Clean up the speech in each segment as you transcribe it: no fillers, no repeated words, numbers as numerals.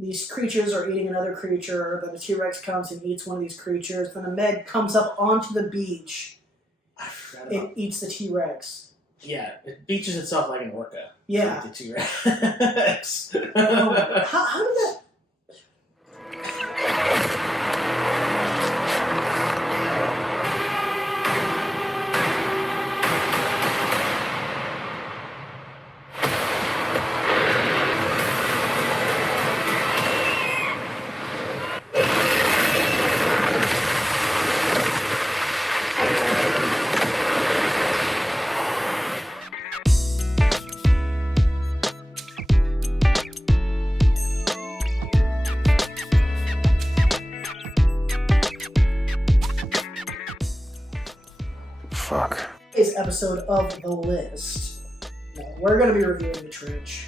these creatures are eating another creature. Then the T-Rex comes and eats one of these creatures. Then the Meg comes up onto the beach and eats the T-Rex. Yeah, it beaches itself like an orca. Yeah. The T-Rex. How did that... Fuck. Today's episode of The List. Now, we're going to be reviewing The Trench,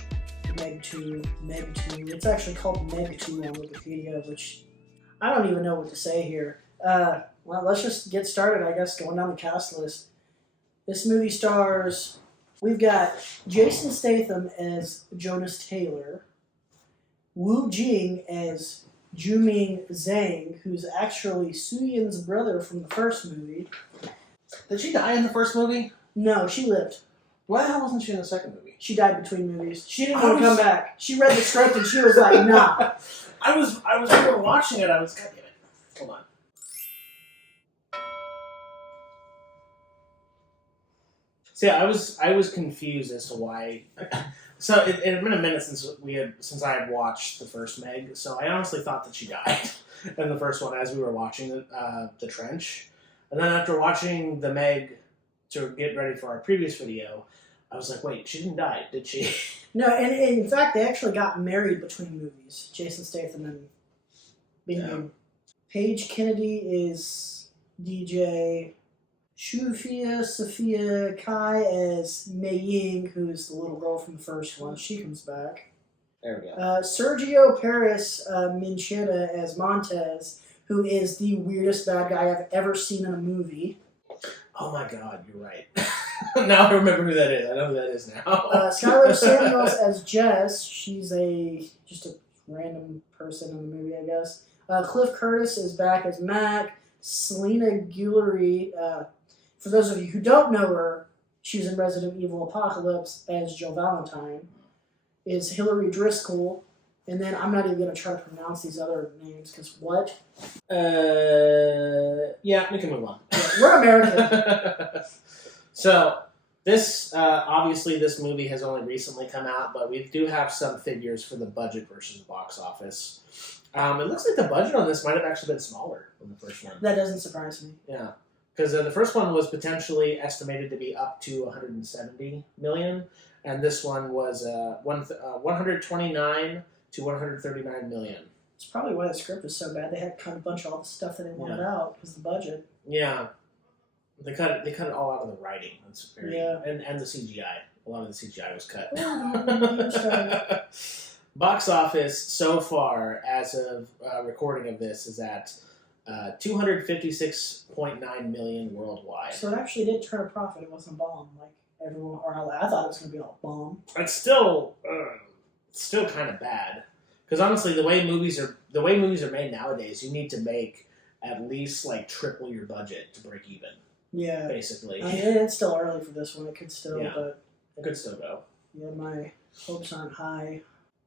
Meg 2, Meg 2. It's actually called Meg 2 on Wikipedia, which I don't even know what to say here. Well, let's just get started, I guess, going down the cast list. This movie stars... We've got Jason Statham as Jonas Taylor, Wu Jing as Juming Zhang, who's actually Su Yin's brother from the first movie. Did she die in the first movie? No, she lived. Why the hell wasn't she in the second movie? She died between movies. She didn't want to come back. She read the script and she was like, nah. I was we were watching it, I was, God damn it. Hold on. See, I was confused as to why. So it had been a minute since I had watched the first Meg, so I honestly thought that she died in the first one as we were watching the Trench. And then after watching the Meg to get ready for our previous video, I was like, wait, she didn't die, did she? No, and in fact, they actually got married between movies. Jason Statham and Bing Bing. Paige Kennedy is DJ. Shufia Sophia Kai as Mei Ying, who's the little girl from the first one. She comes back. There we go. Sergio Perez Minchetta as Montez, who is the weirdest bad guy I've ever seen in a movie. Oh my god, you're right. Now I remember who that is. I know who that is now. Skylar Samuels as Jess. She's just a random person in the movie, I guess. Cliff Curtis is back as Mac. Selena Guillory, for those of you who don't know her, she was in Resident Evil Apocalypse as Jill Valentine. Is Hillary Driscoll. And then I'm not even going to try to pronounce these other names, because what? Yeah, we can move on. Yeah, we're American. So, obviously this movie has only recently come out, but we do have some figures for the budget versus box office. It looks like the budget on this might have actually been smaller than the first one. That doesn't surprise me. Yeah, because the first one was potentially estimated to be up to $170 million, and this one was 129 to $139 million. It's probably why the script was so bad. They had to cut a bunch of all the stuff that they wanted out because of the budget. Yeah, they cut it all out of the writing. That's very, yeah, and the CGI. A lot of the CGI was cut. Oh, box office so far, as of recording of this, is at $256.9 million worldwide. So it actually did turn a profit. It wasn't a bomb like everyone, or I thought it was going to be a bomb. It's still kind of bad, because honestly, the way movies are made nowadays, you need to make at least like triple your budget to break even. Yeah, basically. I mean, it's still early for this one. It could still, but it could still go. Yeah, my hopes aren't high.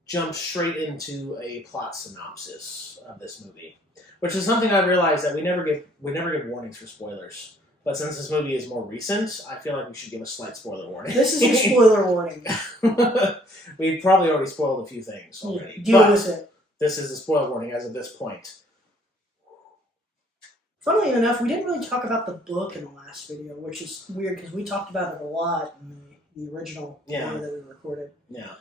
Jump straight into a plot synopsis of this movie, which is something I realized that we never give warnings for spoilers. But since this movie is more recent, I feel like we should give a slight spoiler warning. This is a spoiler warning. We've probably already spoiled a few things already. Deal with it. This is a spoiler warning as of this point. Funnily enough, we didn't really talk about the book in the last video, which is weird because we talked about it a lot in the original video that we recorded. Yeah.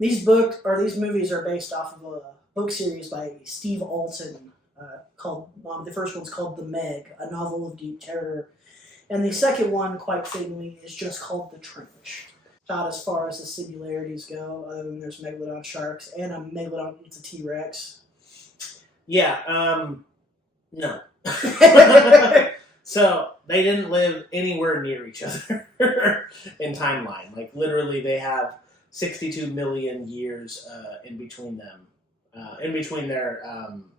These movies are based off of a book series by Steve Alton called, the first one's called The Meg, a novel of deep terror. And the second one, quite fittingly, is just called The Trench. About as far as the similarities go, other than there's megalodon sharks and a megalodon eats a T-Rex. Yeah, no. So, they didn't live anywhere near each other in timeline. Like, literally, they have 62 million years in between them, in between their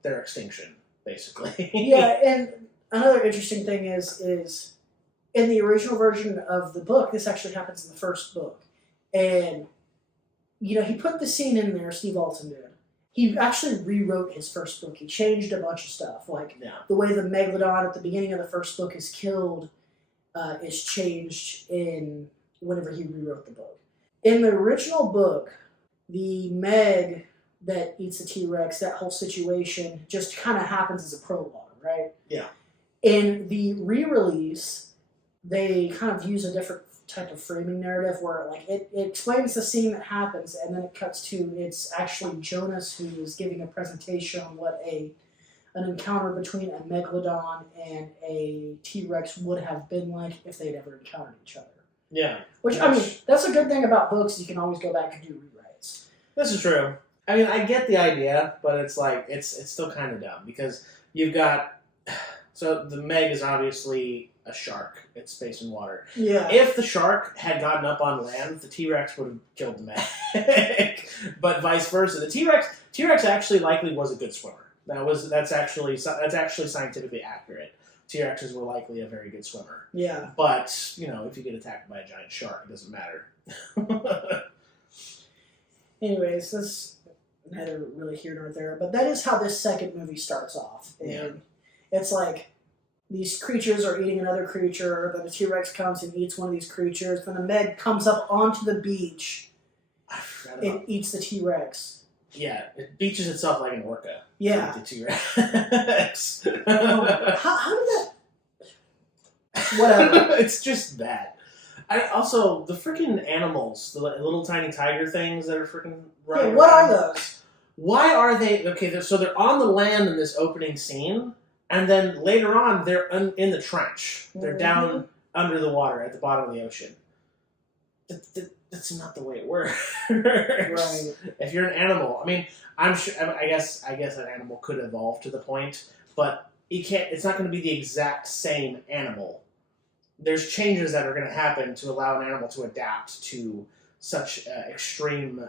extinction, basically. Yeah, and another interesting thing is in the original version of the book, this actually happens in the first book, and he put the scene in there. Steve Alten did. He actually rewrote his first book. He changed a bunch of stuff, like the way the Megalodon at the beginning of the first book is killed is changed in whenever he rewrote the book. In the original book, the Meg that eats the T-Rex, that whole situation just kind of happens as a prologue, right? Yeah. In the re-release, they kind of use a different type of framing narrative where it explains the scene that happens, and then it cuts to it's actually Jonas who is giving a presentation on what an encounter between a Megalodon and a T-Rex would have been like if they'd ever encountered each other. Yeah. Which, I mean, that's a good thing about books. You can always go back and do rewrites. This is true. I mean, I get the idea, but it's like, it's still kind of dumb because you've got, so the Meg is obviously a shark. It's based in water. Yeah. If the shark had gotten up on land, the T-Rex would have killed the Meg. But vice versa. The T-Rex actually likely was a good swimmer. That's actually scientifically accurate. T-Rexes were likely a very good swimmer. Yeah. But, if you get attacked by a giant shark, it doesn't matter. Anyways, that's neither really here nor there. But that is how this second movie starts off. And it's like these creatures are eating another creature, then the T-Rex comes and eats one of these creatures, then the Meg comes up onto the beach and eats the T-Rex. Yeah, it beaches itself like an orca. Yeah. The T-Rex. How did that... Whatever. It's just bad. Also, the freaking animals, the little tiny tiger things that are freaking running what around. are those? Why are they... Okay, so they're on the land in this opening scene, and then later on, they're in the trench. They're down under the water at the bottom of the ocean. That's not the way it works. Right. If you're an animal, I mean, I'm sure. I guess an animal could evolve to the point, but you can't. It's not going to be the exact same animal. There's changes that are going to happen to allow an animal to adapt to such extreme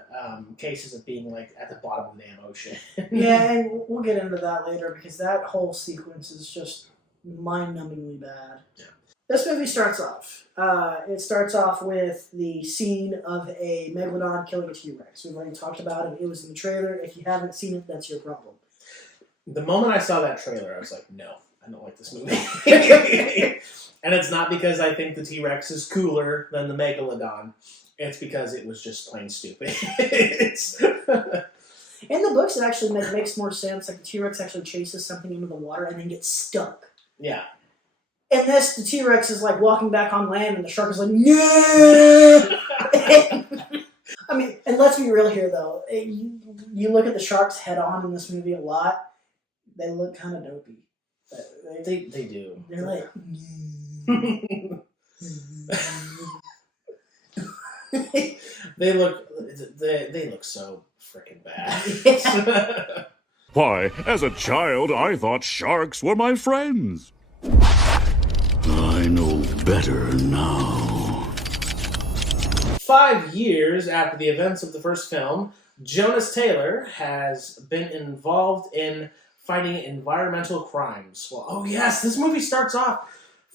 cases of being like at the bottom of the damn ocean. Yeah, and we'll get into that later because that whole sequence is just mind-numbingly bad. Yeah. This movie starts off. It starts off with the scene of a Megalodon killing a T-Rex. We've already talked about it. It was in the trailer. If you haven't seen it, that's your problem. The moment I saw that trailer, I was like, no, I don't like this movie. And it's not because I think the T-Rex is cooler than the Megalodon. It's because it was just plain stupid. In the books, it actually makes more sense. Like the T-Rex actually chases something into the water and then gets stuck. Yeah. In this, the T-Rex is like walking back on land and the shark is like, no! I mean, and let's be real here though. You look at the sharks head on in this movie a lot, they look kind of dopey. They do. They're like, they look so freaking bad. Why, as a child, I thought sharks were my friends. I know better now. 5 years after the events of the first film, Jonas Taylor has been involved in fighting environmental crimes. Well, oh yes, this movie starts off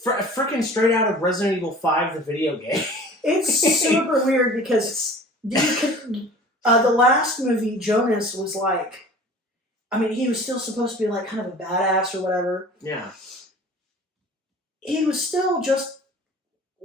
freaking straight out of Resident Evil 5, the video game. It's super weird because the last movie, Jonas was like, I mean, he was still supposed to be like kind of a badass or whatever. Yeah. He was still just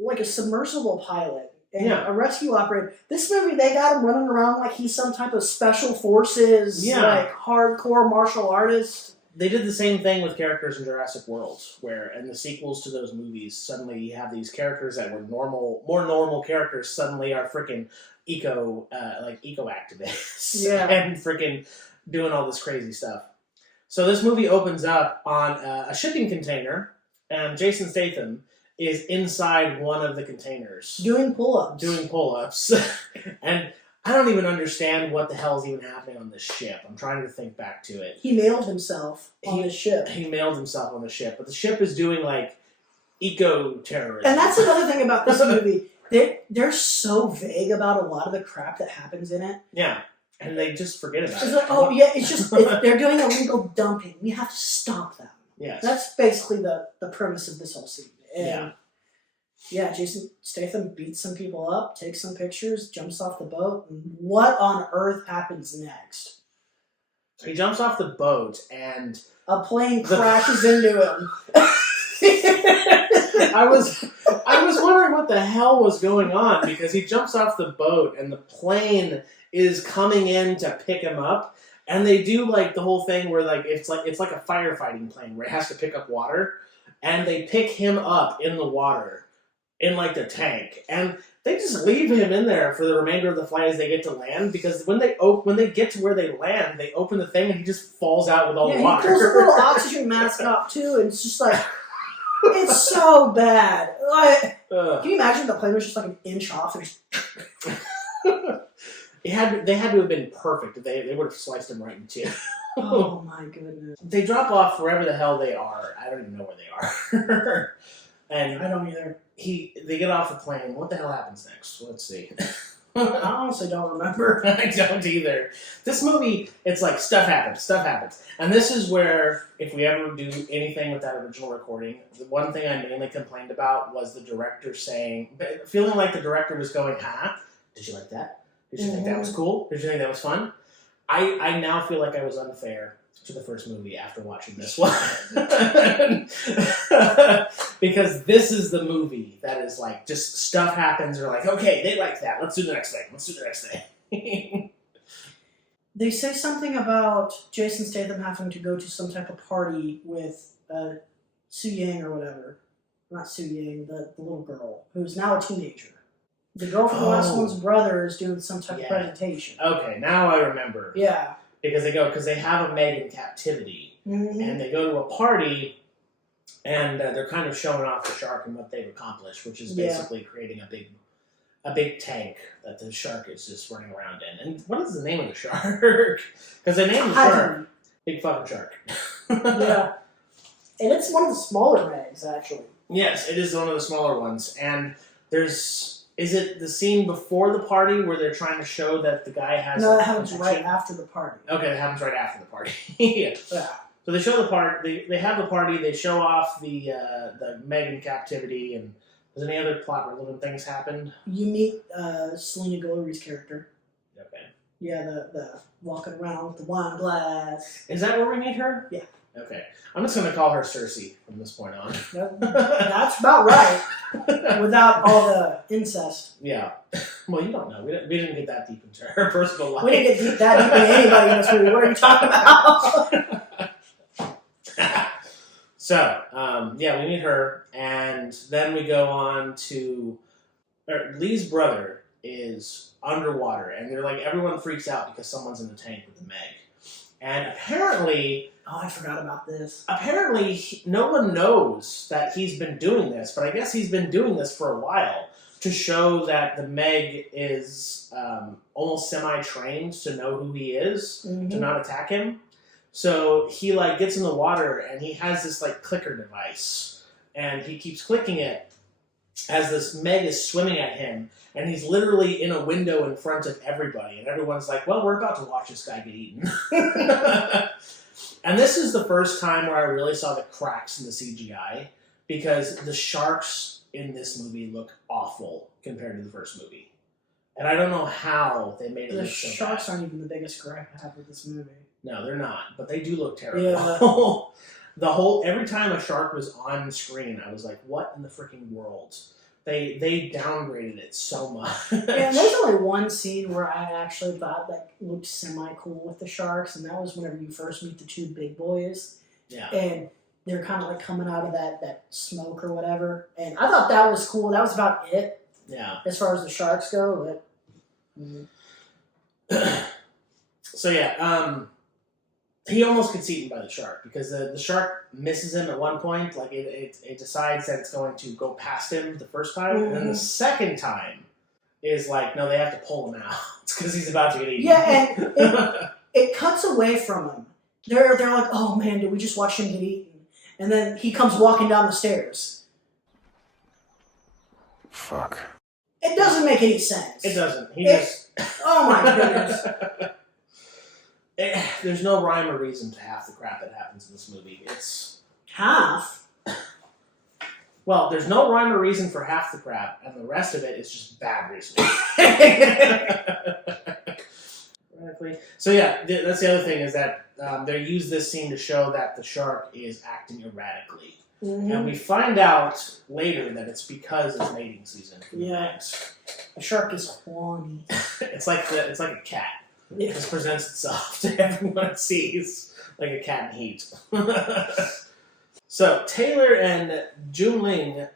like a submersible pilot and a rescue operator. This movie, they got him running around like he's some type of special forces, like hardcore martial artist. They did the same thing with characters in Jurassic World, where in the sequels to those movies, suddenly you have these characters that were more normal characters suddenly are freaking eco activists, and freaking doing all this crazy stuff. So this movie opens up on a shipping container, and Jason Statham is inside one of the containers doing pull-ups. And I don't even understand what the hell is even happening on this ship. I'm trying to think back to it. He mailed himself on the ship. He mailed himself on the ship, but the ship is doing like eco-terrorism. And that's another thing about this movie. they're so vague about a lot of the crap that happens in it. Yeah, and they just forget about It's it. like, oh yeah, they're doing illegal dumping. We have to stop them. Yes. That's basically the premise of this whole scene. And Yeah. yeah, Jason Statham beats some people up, takes some pictures, jumps off the boat. And what on earth happens next? He jumps off the boat and A plane crashes into him. I was wondering what the hell was going on because he jumps off the boat and the plane is coming in to pick him up, and they do like the whole thing where like it's like a firefighting plane where it has to pick up water, and they pick him up in the water in like the tank, and they just leave him in there for the remainder of the flight as they get to land, because when they get to where they land, they open the thing and he just falls out with all the water. He pulls a little oxygen mask up too, and it's just like it's so bad. Like, can you imagine the plane was just like an inch off? They had to have been perfect. They would have sliced him right in two. Oh my goodness! They drop off wherever the hell they are. I don't even know where they are. And I don't either. they get off the plane. What the hell happens next? Let's see. I honestly don't remember. I don't either. This movie, it's like stuff happens. And this is where, if we ever do anything with that original recording, the one thing I mainly complained about was the director feeling like the director was going, did you like that? Did you think that was cool? Did you think that was fun? I now feel like I was unfair to the first movie after watching this one. Because this is the movie that is like, just stuff happens, they're like, okay, they like that, let's do the next thing. They say something about Jason Statham having to go to some type of party with Su Yang or whatever. Not Su Yang, the little girl, who's now a teenager. The girl from the last one's brother is doing some type of presentation. Okay, now I remember. Yeah. Because they have a Meg in captivity, and they go to a party, and they're kind of showing off the shark and what they've accomplished, which is basically creating a big tank that the shark is just running around in. And what is the name of the shark? Because they named the shark Big Fucking Shark. Yeah. And it's one of the smaller Megs, actually. Yes, it is one of the smaller ones. And is it the scene before the party where they're trying to show that the guy has... No, that happens right after the party. Okay, that happens right after the party. Yeah. So they show the part. They have the party. They show off the Meg in captivity. And does any other plot relevant things happen? You meet Selena Gomez's character. Okay. Yeah, the walking around with the wine glass. Is that where we meet her? Yeah. Okay. I'm just gonna call her Cersei from this point on. That's about right. Without all the incest. Yeah. Well, you don't know. We didn't get that deep into her personal life. We didn't get that deep into anybody in this movie. What are you talking about? So, we meet her, and then we go on to Lee's brother is underwater, and they're like, everyone freaks out because someone's in the tank with the Meg. And apparently... Oh, I forgot about this. Apparently, no one knows that he's been doing this, but I guess he's been doing this for a while to show that the Meg is almost semi-trained to know who he is, to not attack him. So he gets in the water, and he has this clicker device, and he keeps clicking it as this Meg is swimming at him, and he's literally in a window in front of everybody, and everyone's like, well, we're about to watch this guy get eaten. And this is the first time where I really saw the cracks in the CGI, because the sharks in this movie look awful compared to the first movie. And I don't know how they made it look so bad. The sharks aren't even the biggest gripe I have with this movie. No, they're not, but they do look terrible. Yeah. Every time a shark was on screen, I was like, what in the freaking world? They downgraded it so much. Yeah, there's only one scene where I actually thought that looked semi-cool with the sharks, and that was whenever you first meet the two big boys. Yeah. And they're kind of coming out of that smoke or whatever. And I thought that was cool. That was about it. Yeah. As far as the sharks go. But, So, yeah, he almost gets eaten by the shark because the shark misses him at one point. It decides that it's going to go past him the first time. And then the second time is no, they have to pull him out. It's because he's about to get eaten. Yeah, and it cuts away from him. They're like, oh man, did we just watch him get eaten? And then he comes walking down the stairs. Fuck. It doesn't make any sense. It doesn't. Oh my goodness. There's no rhyme or reason to half the crap that happens in this movie. It's Half? Well, there's no rhyme or reason for half the crap, and the rest of it is just bad reasoning. So yeah, that's the other thing is that they use this scene to show that the shark is acting erratically. Mm-hmm. And we find out later that it's because it's mating season. Yeah. A shark is horny. It's like a cat. Yeah. It just presents itself to everyone it sees, like a cat in heat. So Taylor and Junling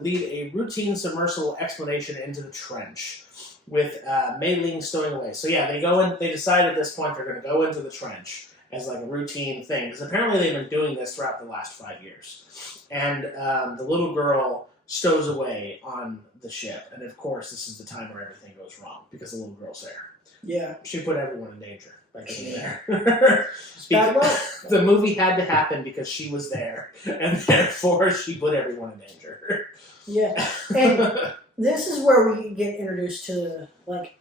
lead a routine submersible expedition into the trench, with Mei Ling stowing away. So yeah, they go in. They decide at this point they're going to go into the trench as like a routine thing, because apparently they've been doing this throughout the last 5 years. And the little girl stows away on the ship, and of course this is the time where everything goes wrong because the little girl's there. Yeah. She put everyone in danger by being there. Bad luck. The movie had to happen because she was there, and therefore she put everyone in danger. Yeah. And this is where we get introduced to, like,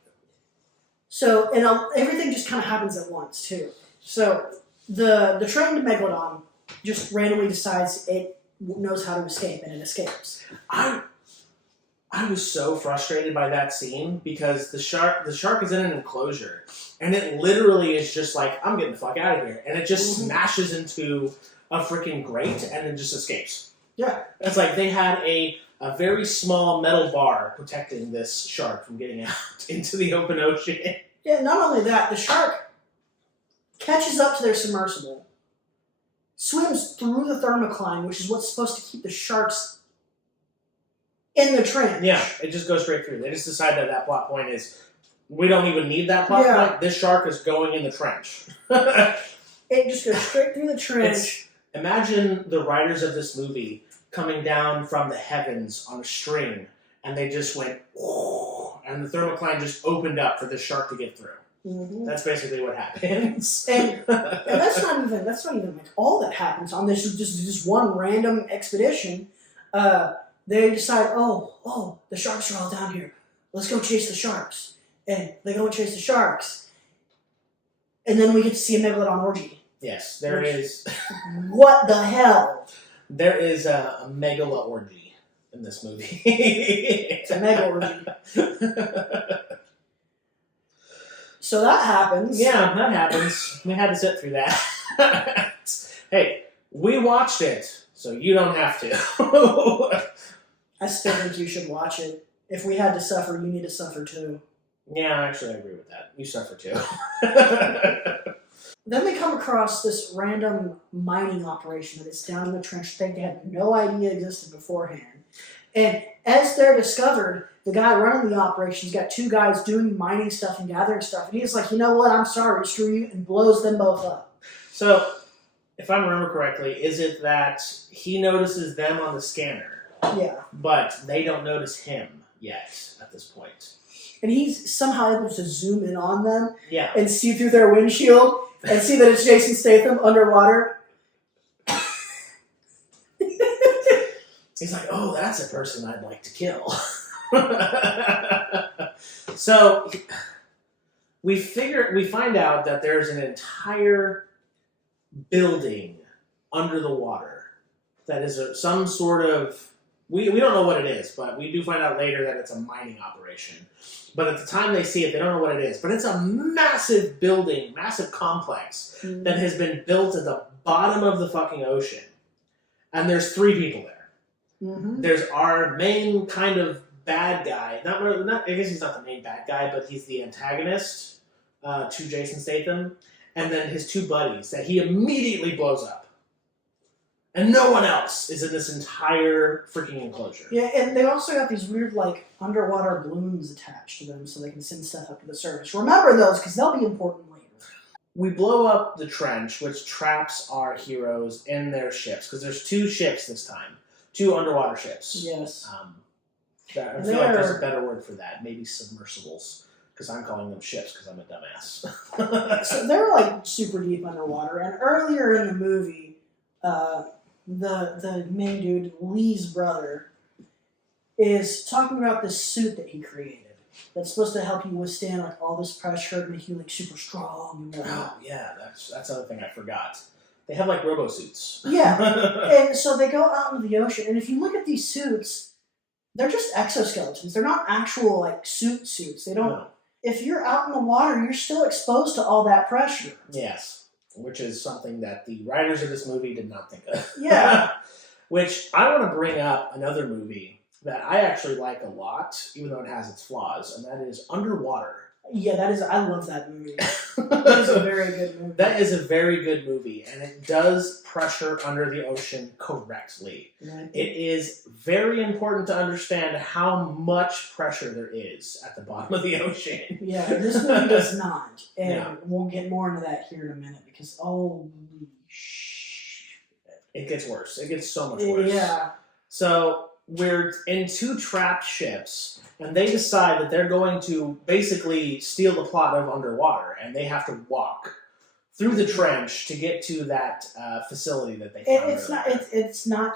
so, and everything just kind of happens at once, too. So, the trained Megalodon just randomly decides it knows how to escape, and it escapes. I was so frustrated by that scene because the shark is in an enclosure, and it literally is just like, I'm getting the fuck out of here, and it just smashes into a freaking grate and then just escapes. Yeah. It's like they had a very small metal bar protecting this shark from getting out into the open ocean. Yeah, not only that, the shark catches up to their submersible, swims through the thermocline, which is what's supposed to keep the sharks in the trench. Yeah, it just goes straight through. They just decide that plot point is, we don't even need that plot point. This shark is going in the trench. It just goes straight through the trench. Imagine the writers of this movie coming down from the heavens on a string, and they just went, and the thermocline just opened up for the shark to get through. Mm-hmm. That's basically what happens. And that's not even like all that happens on this. Just one random expedition. They decide, oh, the sharks are all down here. Let's go chase the sharks. And they go and chase the sharks. And then we get to see a Megalodon orgy. Yes, there is. What the hell? There is a megala orgy in this movie. It's a mega orgy. So that happens. Yeah, that happens. We had to sit through that. Hey, we watched it, so you don't have to. I still think you should watch it. If we had to suffer, you need to suffer too. Yeah, actually, I agree with that. You suffer too. Then they come across this random mining operation that is down in the trench they had no idea existed beforehand. And as they're discovered, the guy running the operation's got two guys doing mining stuff and gathering stuff. And he's like, you know what, I'm sorry, screw you, and blows them both up. So, if I remember correctly, is it that he notices them on the scanner? Yeah. But they don't notice him yet at this point. And he's somehow able to zoom in on them Yeah. and see through their windshield and see that it's Jason Statham underwater. He's like, oh, that's a person I'd like to kill. So we find out that there's an entire building under the water that is some sort of, we don't know what it is, but we do find out later that it's a mining operation. But at the time they see it, they don't know what it is. But it's a massive building, massive complex that has been built at the bottom of the fucking ocean. And there's 3 people there. Mm-hmm. There's our main kind of bad guy. Not I guess he's not the main bad guy, but he's the antagonist to Jason Statham. And then his 2 buddies that he immediately blows up. And no one else is in this entire freaking enclosure. Yeah, and they also got these weird, like, underwater balloons attached to them so they can send stuff up to the surface. Remember those, because they'll be important later. We blow up the trench, which traps our heroes in their ships. Because there's 2 ships this time. 2 underwater ships. Yes. I feel like there's a better word for that. Maybe submersibles. Because I'm calling them ships because I'm a dumbass. So they're, like, super deep underwater. And earlier in the movie, the main dude, Lee's brother, is talking about this suit that he created that's supposed to help you withstand like all this pressure and make you like super strong and whatnot. Oh yeah, that's another thing I forgot. They have like robo suits. Yeah, and so they go out into the ocean, and if you look at these suits, they're just exoskeletons. They're not actual like suits. They don't. No. If you're out in the water, you're still exposed to all that pressure. Yes, which is something that the writers of this movie did not think of. Yeah. Which I want to bring up another movie that I actually like a lot, even though it has its flaws, and that is Underwater. Yeah, that is. I love that movie. That is a very good movie. That is a very good movie, and it does pressure under the ocean correctly. Right. It is very important to understand how much pressure there is at the bottom of the ocean. Yeah, this movie does not, and Yeah. we'll get more into that here in a minute because holy shit. It gets worse. It gets so much worse. Yeah. So we're in two trapped ships, and they decide that they're going to basically steal the plot of Underwater, and they have to walk through the trench to get to that facility that they found. It's not. earlier. It's not.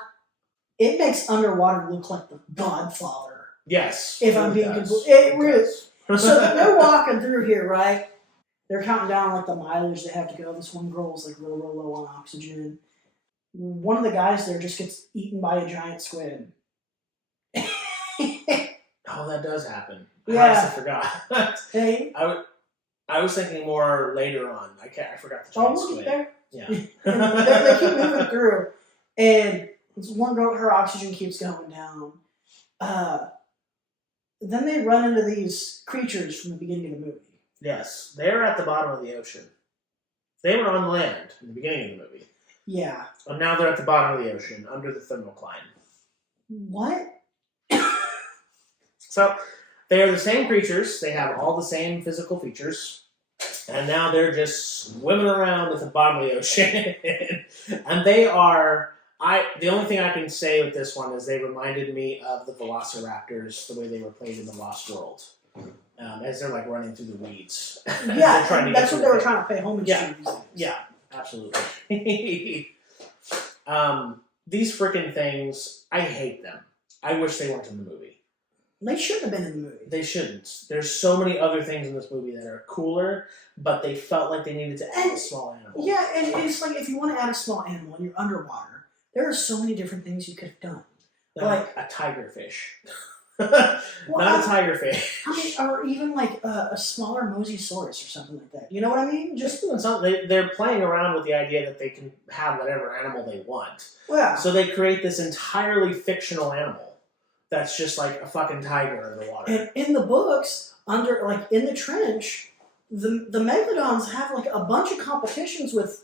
It makes Underwater look like the Godfather. Yes. If I'm being does. complete, it really. does. So they're walking through here, right? They're counting down like the mileage they have to go. This one girl's like real low on oxygen. One of the guys there just gets eaten by a giant squid. Oh, that does happen. Yeah. I honestly forgot. Hey, I was thinking more later on. I forgot the oh, giant we'll squid. get there. Yeah. And they keep moving through, and this one girl, her oxygen keeps going down. Then they run into these creatures from the beginning of the movie. Yes, they're at the bottom of the ocean. They were on land in the beginning of the movie. Yeah. And now they're at the bottom of the ocean, under the thermocline. What? So, they are the same creatures. They have all the same physical features. And now they're just swimming around at the bottom of the ocean. And they are... the only thing I can say with this one is they reminded me of the Velociraptors, the way they were played in the Lost World. As they're like running through the weeds. Yeah, Trying to that's get what they were through trying to pay homage Yeah. to. These days. Yeah, absolutely. These freaking things, I hate them. I wish they weren't in the movie. They shouldn't have been in the movie. They shouldn't. There's so many other things in this movie that are cooler, but they felt like they needed to add a small animal. Yeah, and it's like if you want to add a small animal and you're underwater, there are so many different things you could have done. Like a tigerfish. Well, Not a tigerfish. I mean, or even like a smaller mosasaurus or something like that. You know what I mean? Just doing something. They're playing around with the idea that they can have whatever animal they want. Yeah. So they create this entirely fictional animal that's just like a fucking tiger in the water. And in the books, in the trench, the megalodons have like a bunch of competitions with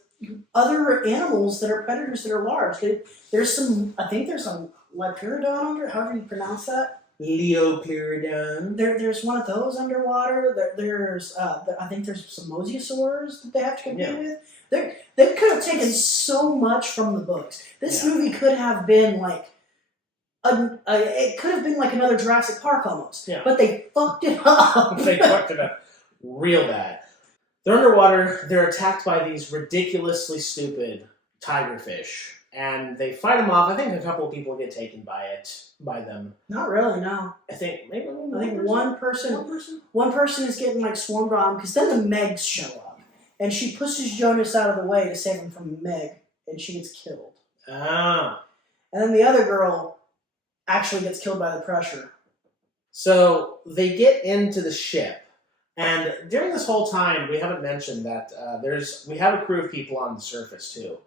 other animals that are predators that are large. There's I think there's a Lipeirodon however you pronounce that. Leoplerodon. There's one of those underwater. There's I think there's some mosasaurs that they have to compete with. They could have taken so much from the books. This movie could have been like it could have been like another Jurassic Park almost. Yeah. But they fucked it up. They fucked it up real bad. They're underwater. They're attacked by these ridiculously stupid tigerfish, and they fight them off. I think a couple of people get taken by them. Not really, no. I think maybe One person is getting like swarmed on because then the Megs show up, and she pushes Jonas out of the way to save him from the Meg, and she gets killed. Ah. And then the other girl actually gets killed by the pressure. So they get into the ship, and during this whole time, we haven't mentioned that we have a crew of people on the surface too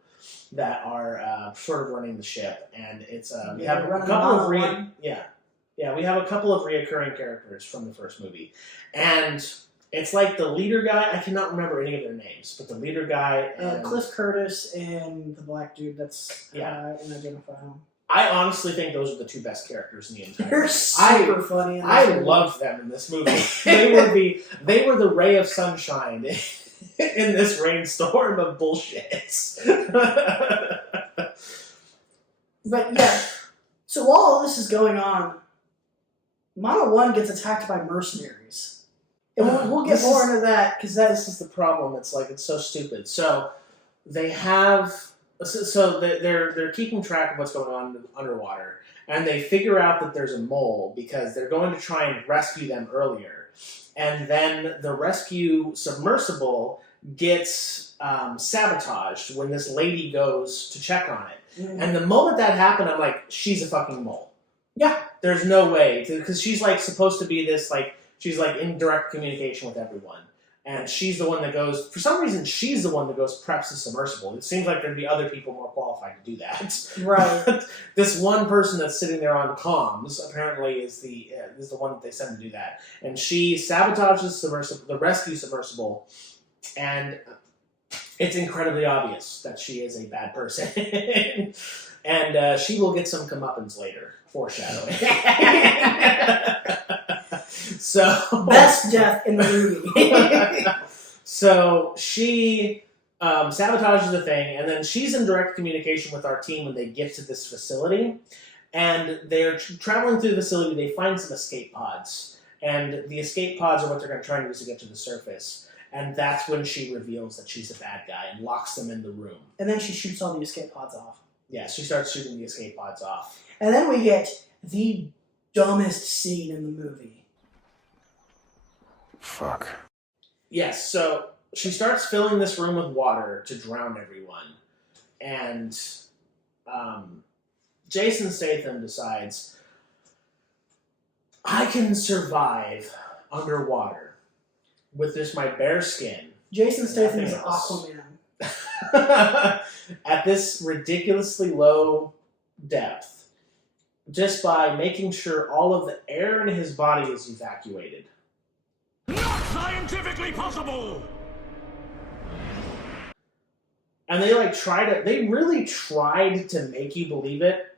that are sort of running the ship, and it's we have a couple of we have a couple of reoccurring characters from the first movie, and it's like the leader guy. I cannot remember any of their names, but the leader guy, and Cliff Curtis and the black dude that's unidentifiable. I honestly think those are the two best characters in the entire They're movie. super funny. I loved them in this movie. they were the ray of sunshine in this rainstorm of bullshit. But yeah, so while all this is going on, Mono 1 gets attacked by mercenaries. And we'll get more into that because This is the problem. It's so stupid. So they have So they're keeping track of what's going on underwater, and they figure out that there's a mole because they're going to try and rescue them earlier, and then the rescue submersible gets sabotaged when this lady goes to check on it. Mm-hmm. And the moment that happened, I'm like, she's a fucking mole. Yeah. There's no way, because she's like supposed to be this she's like in direct communication with everyone. And she's the one that goes, for some reason, she's the one that goes preps the submersible. It seems like there'd be other people more qualified to do that. Right. But this one person that's sitting there on comms apparently is the one that they send to do that. And she sabotages the rescue submersible, and it's incredibly obvious that she is a bad person. And she will get some comeuppance later, foreshadowing. So best death in the movie. So she sabotages the thing, and then she's in direct communication with our team when they get to this facility. And they're traveling through the facility. They find some escape pods, and the escape pods are what they're going to try and use to get to the surface. And that's when she reveals that she's a bad guy and locks them in the room. And then she shoots all the escape pods off. Yeah, she starts shooting the escape pods off. And then we get the dumbest scene in the movie. Fuck. Yes, so she starts filling this room with water to drown everyone. And Jason Statham decides, I can survive underwater with just my bare skin. Jason Statham is Nothing else. Aquaman. At this ridiculously low depth, just by making sure all of the air in his body is evacuated. Not scientifically possible! And they really tried to make you believe it,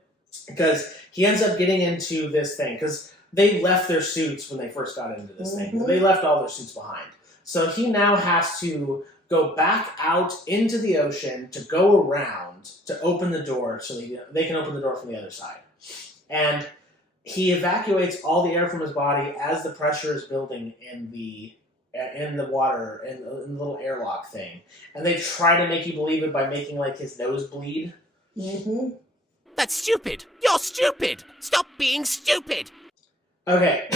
because he ends up getting into this thing, because they left their suits when they first got into this thing. They left all their suits behind. So he now has to go back out into the ocean to go around to open the door so they can open the door from the other side. And he evacuates all the air from his body as the pressure is building in the water, in the little airlock thing. And they try to make you believe it by making like his nose bleed. Mm-hmm. That's stupid! You're stupid! Stop being stupid! Okay.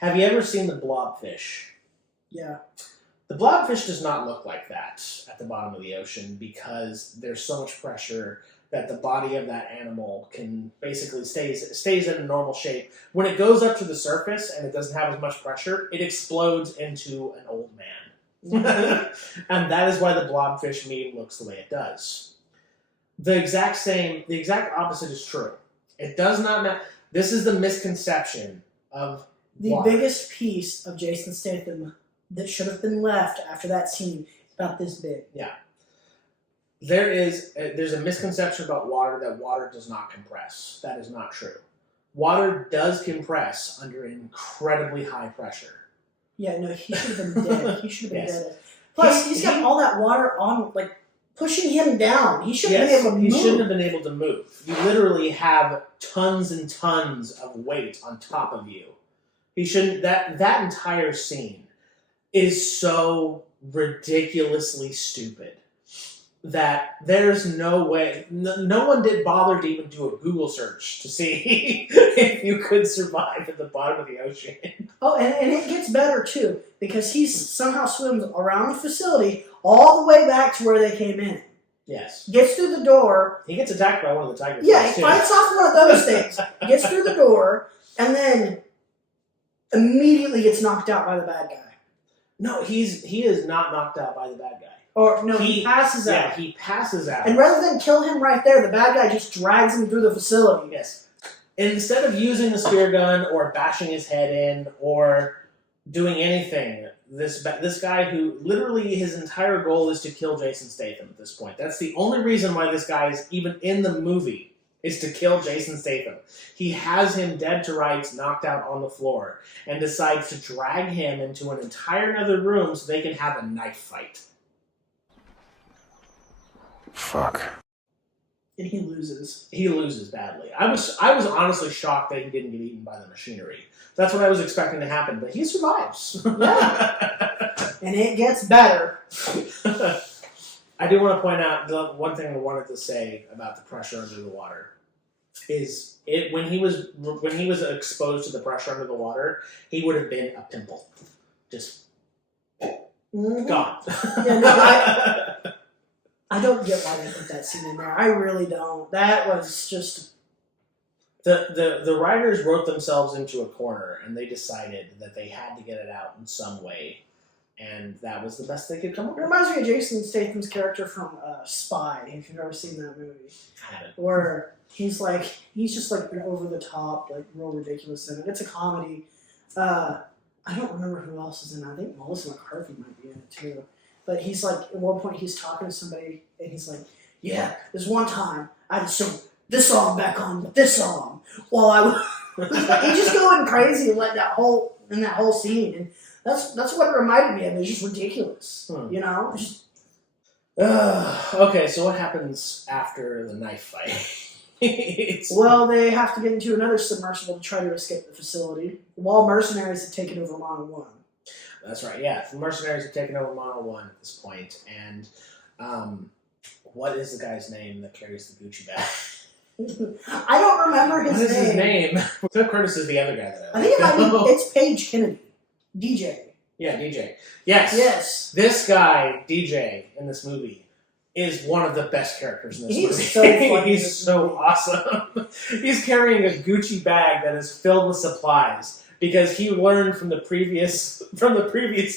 Have you ever seen the blobfish? Yeah. The blobfish does not look like that at the bottom of the ocean because there's so much pressure that the body of that animal can basically stays in a normal shape. When it goes up to the surface and it doesn't have as much pressure, it explodes into an old man. And that is why the blobfish meme looks the way it does. The exact opposite is true. It does not matter. This is the misconception of The water. biggest piece of Jason Statham that should have been left after that scene is about this big. Yeah. There's a misconception about water that water does not compress. That is not true. Water does compress under incredibly high pressure. Yeah, no, he should have been dead. He should have been Yes. dead. Plus, he's got all that water on, like, pushing him down. He shouldn't have been able to he move. shouldn't have been able to move. You literally have tons and tons of weight on top of you. He shouldn't. That entire scene is so ridiculously stupid that there's no way. No one did bother to even do a Google search to see if you could survive at the bottom of the ocean. Oh, and it gets better, too, because he somehow swims around the facility all the way back to where they came in. Yes. Gets through the door. He gets attacked by one of the tigers. Yeah, too. he fights off one of those things. Gets through the door, and then immediately gets knocked out by the bad guy. No, he is not knocked out by the bad guy. Or, no, he passes out. Yeah, he passes out. And rather than kill him right there, the bad guy just drags him through the facility. Yes. Instead of using the spear gun or bashing his head in or doing anything, this guy who literally his entire goal is to kill Jason Statham at this point. That's the only reason why this guy is even in the movie, is to kill Jason Statham. He has him dead to rights, knocked out on the floor, and decides to drag him into an entire other room so they can have a knife fight. Fuck. And he loses. He loses badly. I was honestly shocked that he didn't get eaten by the machinery. That's what I was expecting to happen, but he survives. Yeah. And it gets better. I do want to point out the one thing I wanted to say about the pressure under the water is when he was exposed to the pressure under the water, he would have been a pimple, just gone. Yeah, no, I don't get why they put that scene in there. I really don't. That was just the writers wrote themselves into a corner, and they decided that they had to get it out in some way, and that was the best they could come up It with. reminds me of Jason Statham's character from Spy, if you've ever seen that movie. I haven't. Where he's just like an over the top, like real ridiculous in it. It's a comedy. I don't remember who else is in it. I think Melissa McCarthy might be in it too. But he's like, at one point he's talking to somebody and he's like, yeah, there's one time I just showed this song back on with this song while I was he's just going crazy like that whole scene, and that's what it reminded me of. It's just ridiculous. You know? Just, Okay, so what happens after the knife fight? well, they have to get into another submersible to try to escape the facility, while mercenaries have taken over Mono 1. That's right, yeah. The mercenaries have taken over Mono 1 at this point, and what is the guy's name that carries the Gucci bag? I don't remember his What is name. his name? Cliff Curtis is the other guy that I I like. think it might be, it's Paige Kennedy. DJ. Yeah, DJ. Yes. Yes. This guy, DJ, in this movie, is one of the best characters in this He's movie. so funny in He's this so movie. awesome. He's carrying a Gucci bag that is filled with supplies because he learned from the previous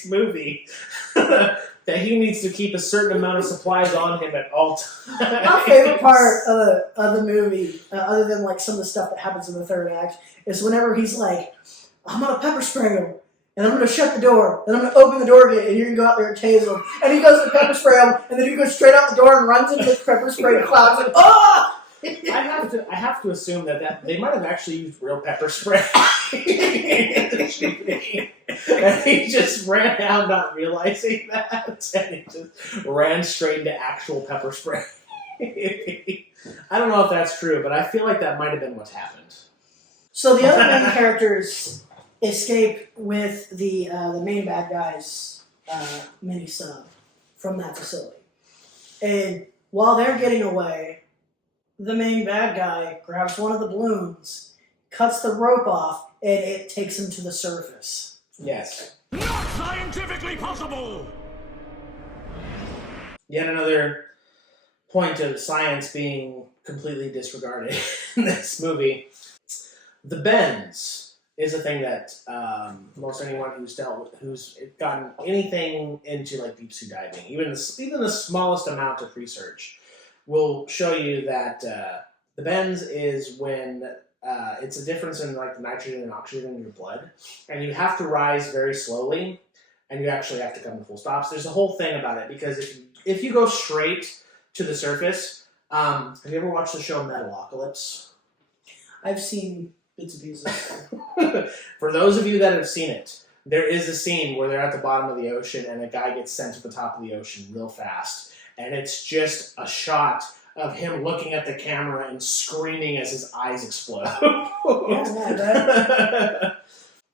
movie that he needs to keep a certain amount of supplies on him at all times. My favorite part of the movie, other than like some of the stuff that happens in the third act, is whenever he's like, I'm gonna pepper spray him, and I'm gonna shut the door, and I'm gonna open the door again, and you can go out there and tase him. And he goes to pepper spray him, and then he goes straight out the door and runs into the pepper spray clouds like, oh! I have to assume that they might have actually used real pepper spray. And he just ran out not realizing that, and he just ran straight into actual pepper spray. I don't know if that's true, but I feel like that might have been what's happened. So the other main characters escape with the main bad guy's mini sub from that facility, and while they're getting away, the main bad guy grabs one of the balloons, cuts the rope off, and it takes him to the surface. Yes. Not scientifically possible! Yet another point of science being completely disregarded in this movie. The bends is a thing that most anyone who's gotten anything into like deep sea diving, even the smallest amount of research, will show you that the bends is when it's a difference in like the nitrogen and oxygen in your blood, and you have to rise very slowly, and you actually have to come to full stops. There's a whole thing about it because if you go straight to the surface, have you ever watched the show Metalocalypse? I've seen bits and pieces. For those of you that have seen it, there is a scene where they're at the bottom of the ocean and a guy gets sent to the top of the ocean real fast, and it's just a shot of him looking at the camera and screaming as his eyes explode.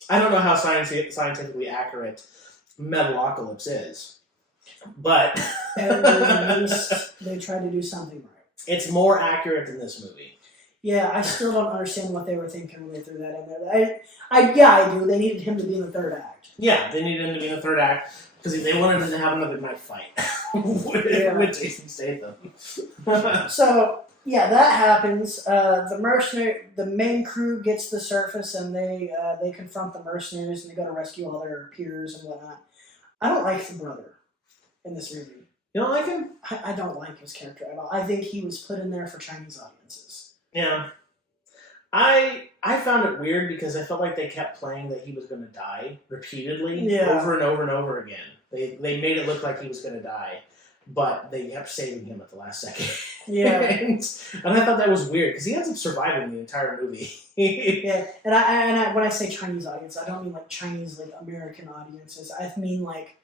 I don't know how scientifically accurate Metalocalypse is, but At least they tried to do something right. it's more accurate than this movie. Yeah, I still don't understand what they were thinking when they threw that in there. I do. They needed him to be in the third act. Yeah, they needed him to be in the third act because they wanted him to have another knife fight with Jason Statham. So yeah, that happens. The main crew gets to the surface and they confront the mercenaries and they go to rescue all their peers and whatnot. I don't like the brother in this movie. You don't like him? I don't like his character at all. I think he was put in there for Chinese audiences. Yeah. I found it weird because I felt like they kept playing that he was going to die repeatedly over and over and over again. They made it look like he was going to die, but they kept saving him at the last second. Yeah. and I thought that was weird because he ends up surviving the entire movie. Yeah, and I when I say Chinese audience, I don't mean like Chinese like American audiences. I mean like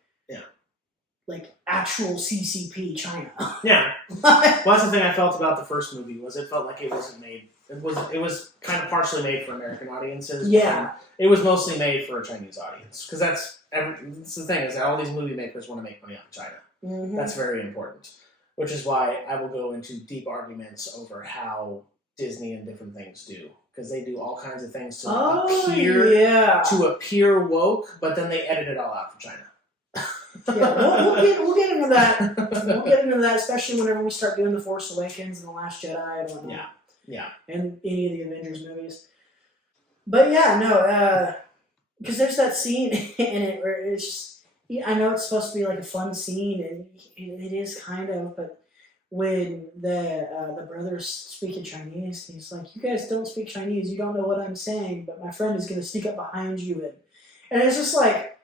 actual CCP China. Yeah. Well, that's the thing I felt about the first movie was it felt like it wasn't made. It was kind of partially made for American audiences. Yeah. It was mostly made for a Chinese audience because that's the thing is that all these movie makers want to make money off of China. Mm-hmm. That's very important. which is why I will go into deep arguments over how Disney and different things do, because they do all kinds of things to appear woke, but then they edit it all out for China. Yeah, we'll get into that. We'll get into that, especially whenever we start doing The Force Awakens and The Last Jedi and whatnot. Yeah. And any of the Avengers movies. But yeah, no, because there's that scene in it where it's just, I know it's supposed to be like a fun scene, and it is kind of, but when the brother's speaking Chinese, he's like, "You guys don't speak Chinese, you don't know what I'm saying, but my friend is going to sneak up behind you," and it's just like,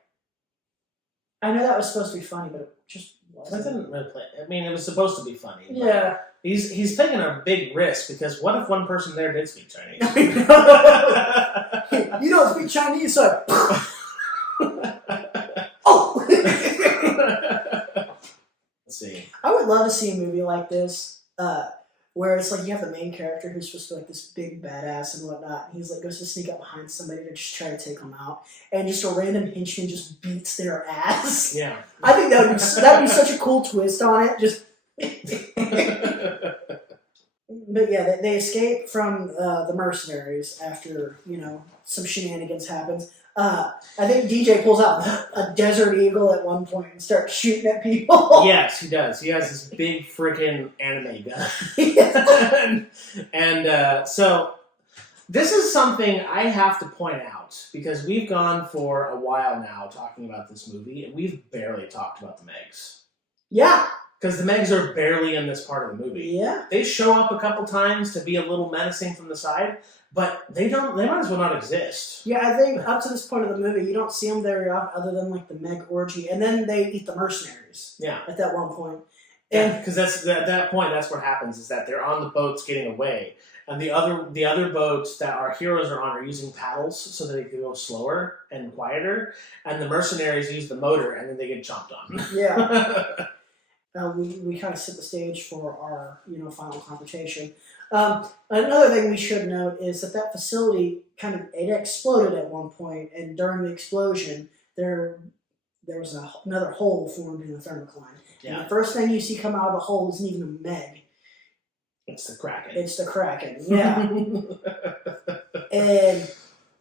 I know that was supposed to be funny, but it just wasn't. That didn't really play. I mean, it was supposed to be funny. Yeah. He's taking a big risk, because what if one person there did speak Chinese? You don't speak Chinese, so oh. Let's see. I would love to see a movie like this, where it's like you have the main character who's supposed to be like this big badass and whatnot, and he's like goes to sneak up behind somebody to just try to take them out, and just a random henchman just beats their ass. Yeah. I think that'd be such a cool twist on it. Just. But yeah, they escape from the mercenaries after, some shenanigans happens. I think DJ pulls out a Desert Eagle at one point and starts shooting at people. Yes, he does. He has this big freaking anime gun. and so this is something I have to point out, because we've gone for a while now talking about this movie, and we've barely talked about the Megs. Yeah. Because the Megs are barely in this part of the movie. Yeah. They show up a couple times to be a little menacing from the side, but they might as well not exist. Yeah, I think up to this point of the movie, you don't see them very often other than like the Meg orgy, and then they eat the mercenaries. Yeah. At that one point. And because at that point, that's what happens, is that they're on the boats getting away, and the other boats that our heroes are on are using paddles so that they can go slower and quieter, and the mercenaries use the motor, and then they get chomped on. Yeah. We kind of set the stage for our final confrontation. Another thing we should note is that facility it exploded at one point, and during the explosion there was another hole formed in the thermocline. Yeah. And the first thing you see come out of the hole isn't even a Meg. It's the Kraken. It's the Kraken. Yeah. And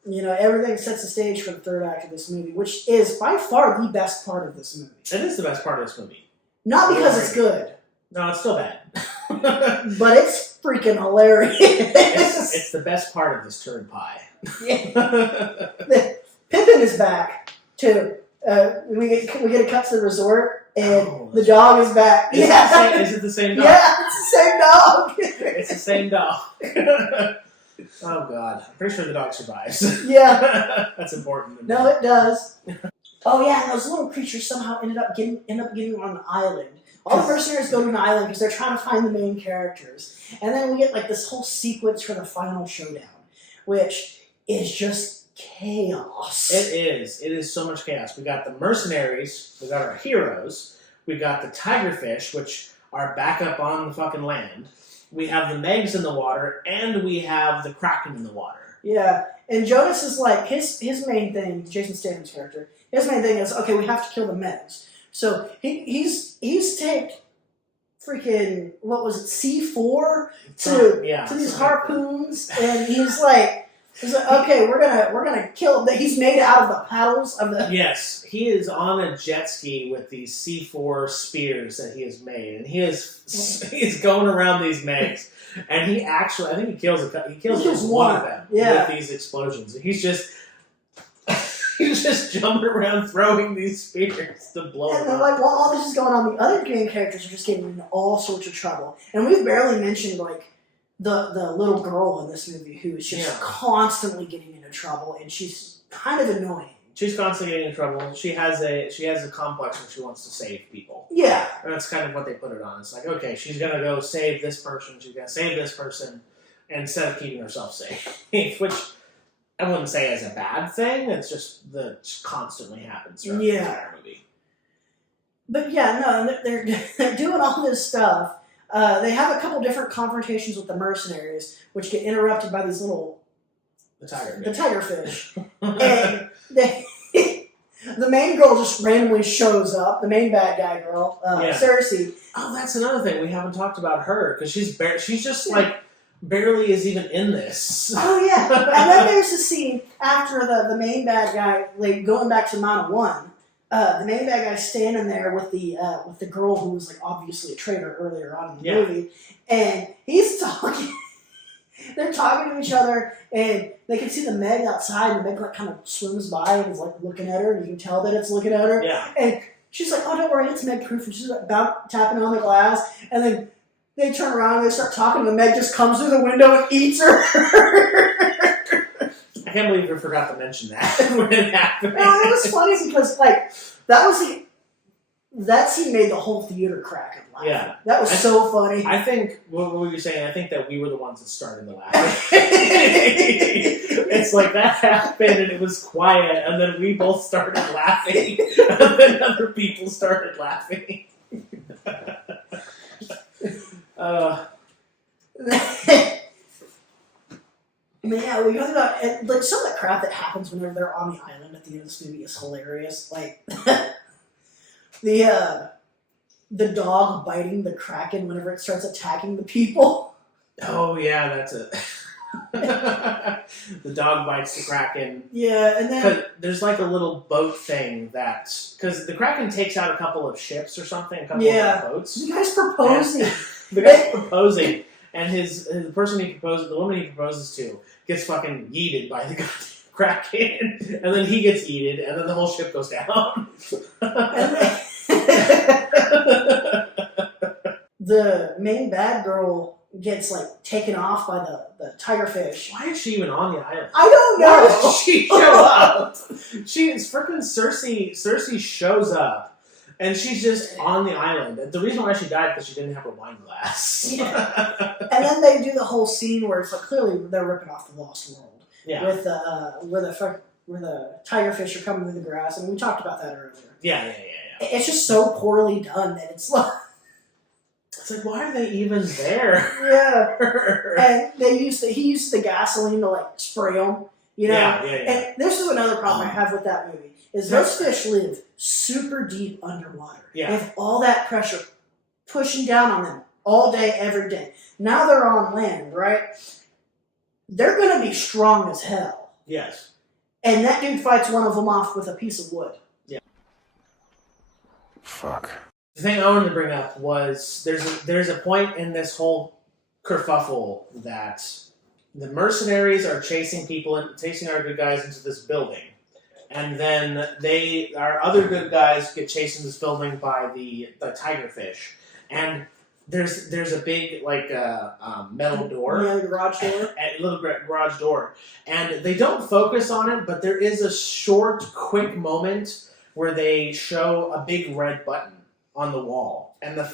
everything sets the stage for the third act of this movie, which is by far the best part of this movie. It is the best part of this movie. Not because it's good. No, it's still bad. But it's freaking hilarious. It's the best part of this turd pie. Yeah. Pippin is back too. We get a cut to the resort, and the dog is back. Is it the same dog? Yeah, it's the same dog. It's the same dog. Oh God, I'm pretty sure the dog survives. Yeah, that's important. No, it does. Oh yeah, and those little creatures somehow end up getting on an island. All the mercenaries go to an island because they're trying to find the main characters, and then we get like this whole sequence for the final showdown, which is just chaos. It is. It is so much chaos. We got the mercenaries. We got our heroes. We got the tigerfish, which are back up on the fucking land. We have the Megs in the water, and we have the Kraken in the water. Yeah, and Jonas is like, his main thing, Jason Statham's character, his main thing is, okay, we have to kill the Megs. So he's take freaking, what was it, C4 to these harpoons, and he's like, okay, we're gonna kill him. He's made out of the paddles of the. Yes, he is on a jet ski with these C4 spears that he has made, and he's going around these Megs, and he actually, I think he kills one of them with these explosions. He's just jumping around throwing these spears to blow them up. And like while all this is going on, the other main characters are just getting into all sorts of trouble, and we've barely mentioned like the little girl in this movie who is just constantly getting into trouble, and she's kind of annoying. She's constantly getting in trouble. She has a complex where she wants to save people. Yeah. And that's kind of what they put it on. It's like, okay, she's gonna go save this person, she's gonna save this person, instead of keeping herself safe. Which I wouldn't say is a bad thing, it's just that constantly happens throughout the entire movie. But yeah, no, they're doing all this stuff. They have a couple different confrontations with the mercenaries, which get interrupted by these little... The tigerfish. The tigerfish. And The main girl just randomly shows up. The main bad guy girl, Cersei. Oh, that's another thing we haven't talked about her because she's just like barely is even in this. Oh yeah, and then there's the scene after the main bad guy, like going back to Mana 1. The main bad guy standing there with the girl who was like obviously a traitor earlier on in the movie, and he's talking. They're talking to each other, and they can see the Meg outside, and the Meg like kind of swims by and is like looking at her, and you can tell that it's looking at her. Yeah. And she's like, "Oh, don't worry, it's Meg proof." And she's about tapping on the glass, and then they turn around and they start talking, and the Meg just comes through the window and eats her. I can't believe we forgot to mention that when it happened. No, it was funny because like that scene made the whole theater crack and laugh. Yeah. That was so funny. I think, what were you saying? I think that we were the ones that started the laughing. It's like that happened and it was quiet, and then we both started laughing, and then other people started laughing. Yeah, we talked about like some of the crap that happens whenever they're on the island at the end of this movie is hilarious. Like the dog biting the Kraken whenever it starts attacking the people. Oh yeah, that's it. The dog bites the Kraken. Yeah, and then there's like a little boat thing because the Kraken takes out a couple of ships or something, a couple of boats. The guy's proposing. The guy's proposing, and the person he proposes, the woman he proposes to, gets fucking yeeted by the goddamn Kraken, and then he gets yeeted, and then the whole ship goes down. The main bad girl gets like taken off by the tigerfish. Why is she even on the island? I don't know. Why does she show up? She's freaking Cersei. Cersei shows up, and she's just on the island. The reason why she died because she didn't have her wine glass. Yeah. And then they do the whole scene where it's like clearly they're ripping off the Lost World. Yeah. With where the tigerfish are coming through the grass, and we talked about that earlier. Yeah. It's just so poorly done that it's like. It's like, why are they even there? Yeah. And he used the gasoline to like spray them, you know? Yeah. And this is another problem I have with that movie, is those fish live super deep underwater. Yeah. They have all that pressure pushing down on them all day, every day. Now they're on land, right? They're going to be strong as hell. Yes. And that dude fights one of them off with a piece of wood. Yeah. Fuck. The thing I wanted to bring up was there's a point in this whole kerfuffle that the mercenaries are chasing our good guys into this building, and then our other good guys get chased in this building by the tigerfish, and there's a big metal door, garage door, a little garage door, and they don't focus on it, but there is a short, quick moment where they show a big red button on the wall. And the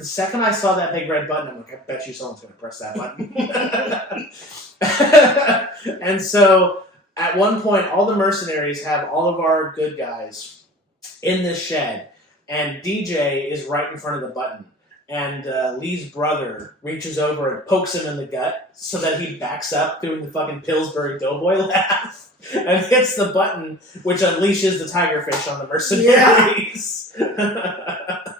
second I saw that big red button, I'm like, I bet you someone's going to press that button. And so, at one point, all the mercenaries have all of our good guys in this shed, and DJ is right in front of the button. And Lee's brother reaches over and pokes him in the gut so that he backs up doing the fucking Pillsbury Doughboy laugh and hits the button, which unleashes the tigerfish on the mercenaries. Yeah.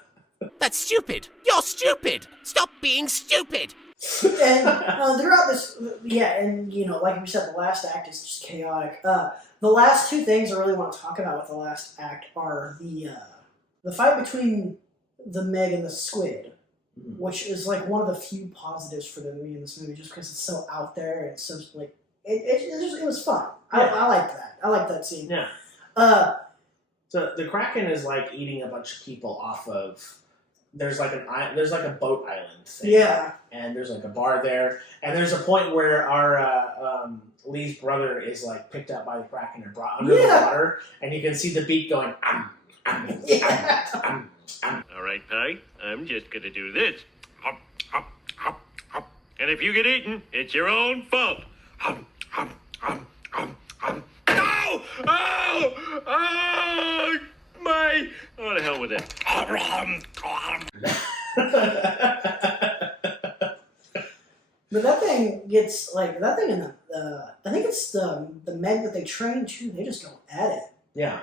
That's stupid. You're stupid. Stop being stupid. And throughout this, and you know, like we said, the last act is just chaotic. The last two things I really want to talk about with the last act are the fight between the Meg and the squid, which is like one of the few positives for me in this movie, just because it's so out there and it's so like it was fun. Yeah. I liked that. I liked that scene. Yeah. So the Kraken is like eating a bunch of people off of. There's like a boat island thing. Yeah. And there's like a bar there, and there's a point where our Lee's brother is like picked up by the Kraken and brought under the water, and you can see the beak going. All right, Peg. I'm just gonna do this. And if you get eaten, it's your own fault. No! Oh! My! Oh, the hell with it. But that thing gets like that thing in the I think it's the Meg that they train too. They just go at it. Yeah.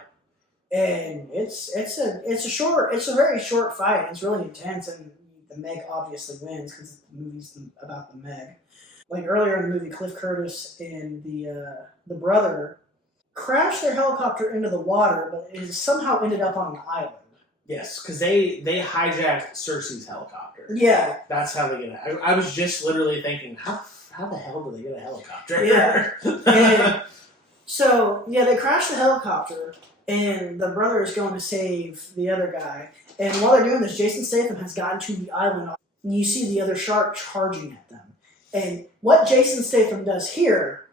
And it's a very short fight. It's really intense, and the Meg obviously wins because the movie's about the Meg. Like earlier in the movie, Cliff Curtis and the brother crashed their helicopter into the water, but it somehow ended up on an island. Yes, because they hijacked Cersei's helicopter. Yeah. That's how they get it. I was just literally thinking, how the hell do they get a helicopter? Yeah. And so, they crashed the helicopter, and the brother is going to save the other guy. And while they're doing this, Jason Statham has gotten to the island, and you see the other shark charging at them. And what Jason Statham does here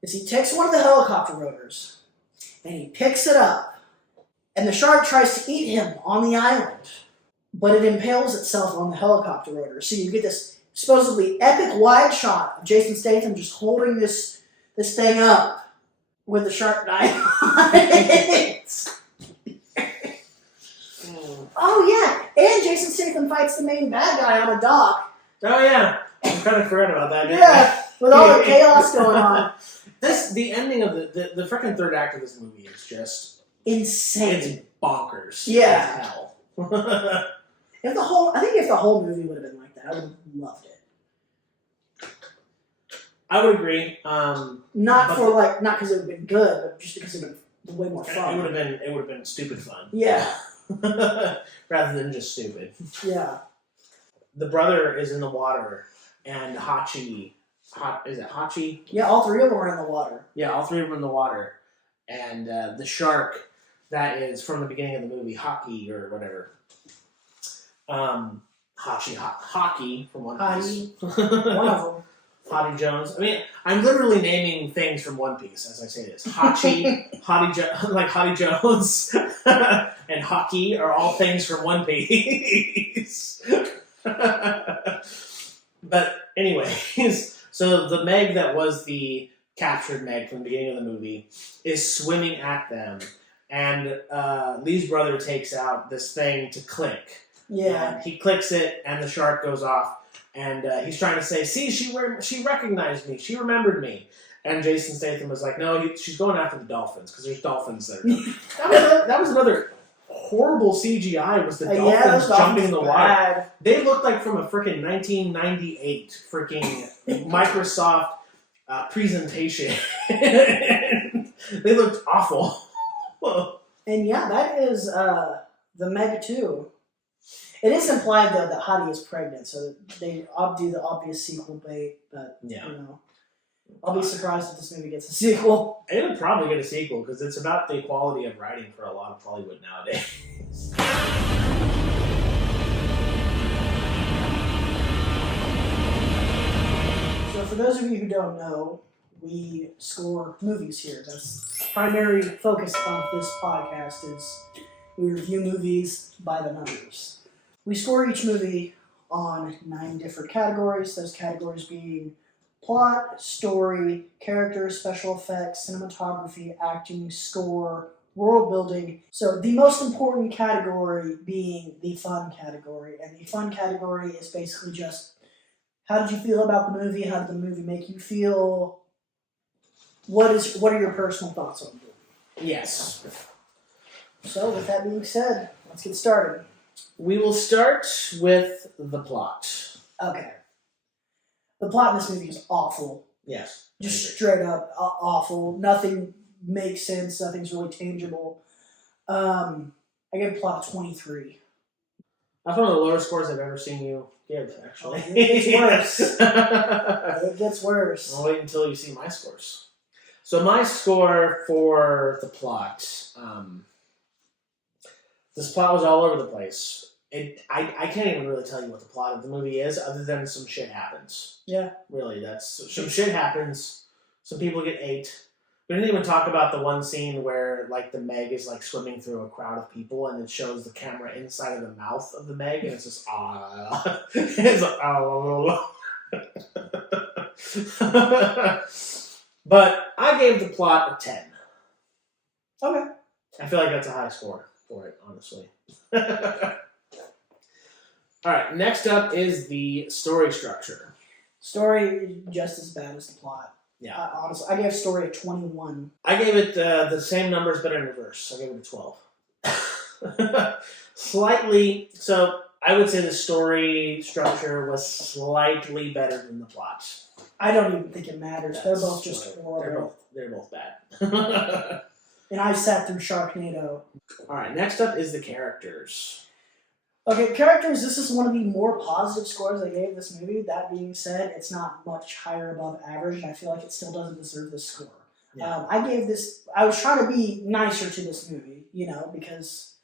is he takes one of the helicopter rotors, and he picks it up, and the shark tries to eat him on the island, but it impales itself on the helicopter rotor. So you get this supposedly epic wide shot of Jason Statham just holding this thing up with the shark knife on it. Oh yeah, and Jason Statham fights the main bad guy on a dock. Oh yeah, I kind of forgot about that. Yeah, with all the chaos going on. The ending of the freaking third act of this movie is just insane. It's bonkers. Yeah. As hell. If the whole movie would have been like that, I would have loved it. I would agree. Not because it would have been good, but just because it would have been way more fun. It would have been stupid fun. Yeah. Rather than just stupid. Yeah. The brother is in the water, and is it Hachi? Yeah, all three of them are in the water. Yeah, all three of them in the water. And the shark that is from the beginning of the movie, Hockey or whatever. Hockey from One Piece. One of them. Hottie Jones. I mean, I'm literally naming things from One Piece as I say this. Hottie Jones, and Hockey are all things from One Piece. But anyways, so the Meg that was the captured Meg from the beginning of the movie is swimming at them, and Lee's brother takes out this thing to click. Yeah. And he clicks it, and the shark goes off, and he's trying to say, "See, she recognized me. She remembered me." And Jason Statham was like, "No, she's going after the dolphins because there's dolphins there." that was another horrible CGI. Was the dolphins jumping in the water? They looked like from a freaking 1998 freaking Microsoft presentation. They looked awful. And yeah, that is the Meg 2. It is implied though that Hottie is pregnant, so they do the obvious sequel bait. But I'll be surprised if this movie gets a sequel. It would probably get a sequel because it's about the equality of writing for a lot of Hollywood nowadays. So for those of you who don't know, we score movies here. That's the primary focus of this podcast is we review movies by the numbers. We score each movie on 9 different categories, those categories being plot, story, characters, special effects, cinematography, acting, score, world building. So the most important category being the fun category. And the fun category is basically just how did you feel about the movie? How did the movie make you feel? What are your personal thoughts on the movie? Yes. So with that being said, let's get started. We will start with the plot. Okay. The plot in this movie is awful. Yes. Just straight up awful. Nothing makes sense. Nothing's really tangible. I give plot 23. That's one of the lower scores I've ever seen you give, actually. It gets worse. It gets worse. I'll wait until you see my scores. So my score for the plot, this plot was all over the place. I can't even really tell you what the plot of the movie is, other than some shit happens. Yeah. Really, some shit happens. Some people get ate. We didn't even talk about the one scene where, like, the Meg is, like, swimming through a crowd of people, and it shows the camera inside of the mouth of the Meg, and it's just, it's like, But I gave the plot a 10. Okay. I feel like that's a high score for it, honestly. Alright, next up is the story structure. Story just as bad as the plot. Yeah. Honestly, I gave story a 21. I gave it the same numbers, but in reverse. I gave it a 12. Slightly. So I would say the story structure was slightly better than the plot. I don't even think it matters. They're both just horrible. They're both bad. And I sat through Sharknado. All right. Next up is the characters. Okay, characters, this is one of the more positive scores I gave this movie. That being said, it's not much higher above average, and I feel like it still doesn't deserve this score. Yeah. I was trying to be nicer to this movie, because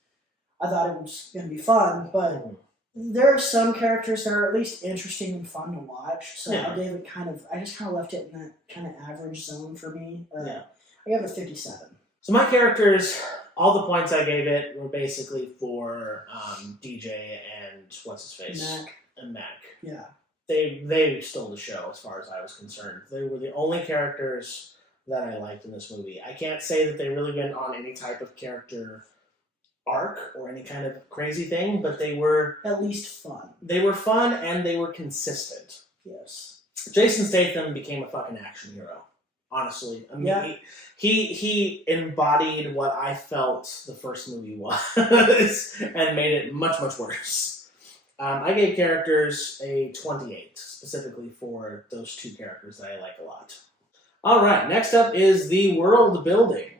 I thought it was going to be fun, but there are some characters that are at least interesting and fun to watch, so Yeah. I just kind of left it in that kind of average zone for me. Yeah. I gave it a 57. So my characters, all the points I gave it were basically for DJ and what's his face Mac. and Mac. Yeah. They stole the show as far as I was concerned. They were the only characters that I liked in this movie. I can't say that they really went on any type of character arc or any kind of crazy thing, but they were At least fun. They were fun and they were consistent. Yes. Jason Statham became a fucking action hero. Honestly, I mean, Yeah. he embodied what I felt the first movie was, and made it much worse. I gave characters a 28, specifically for those two characters that I like a lot. All right, next up is the world building.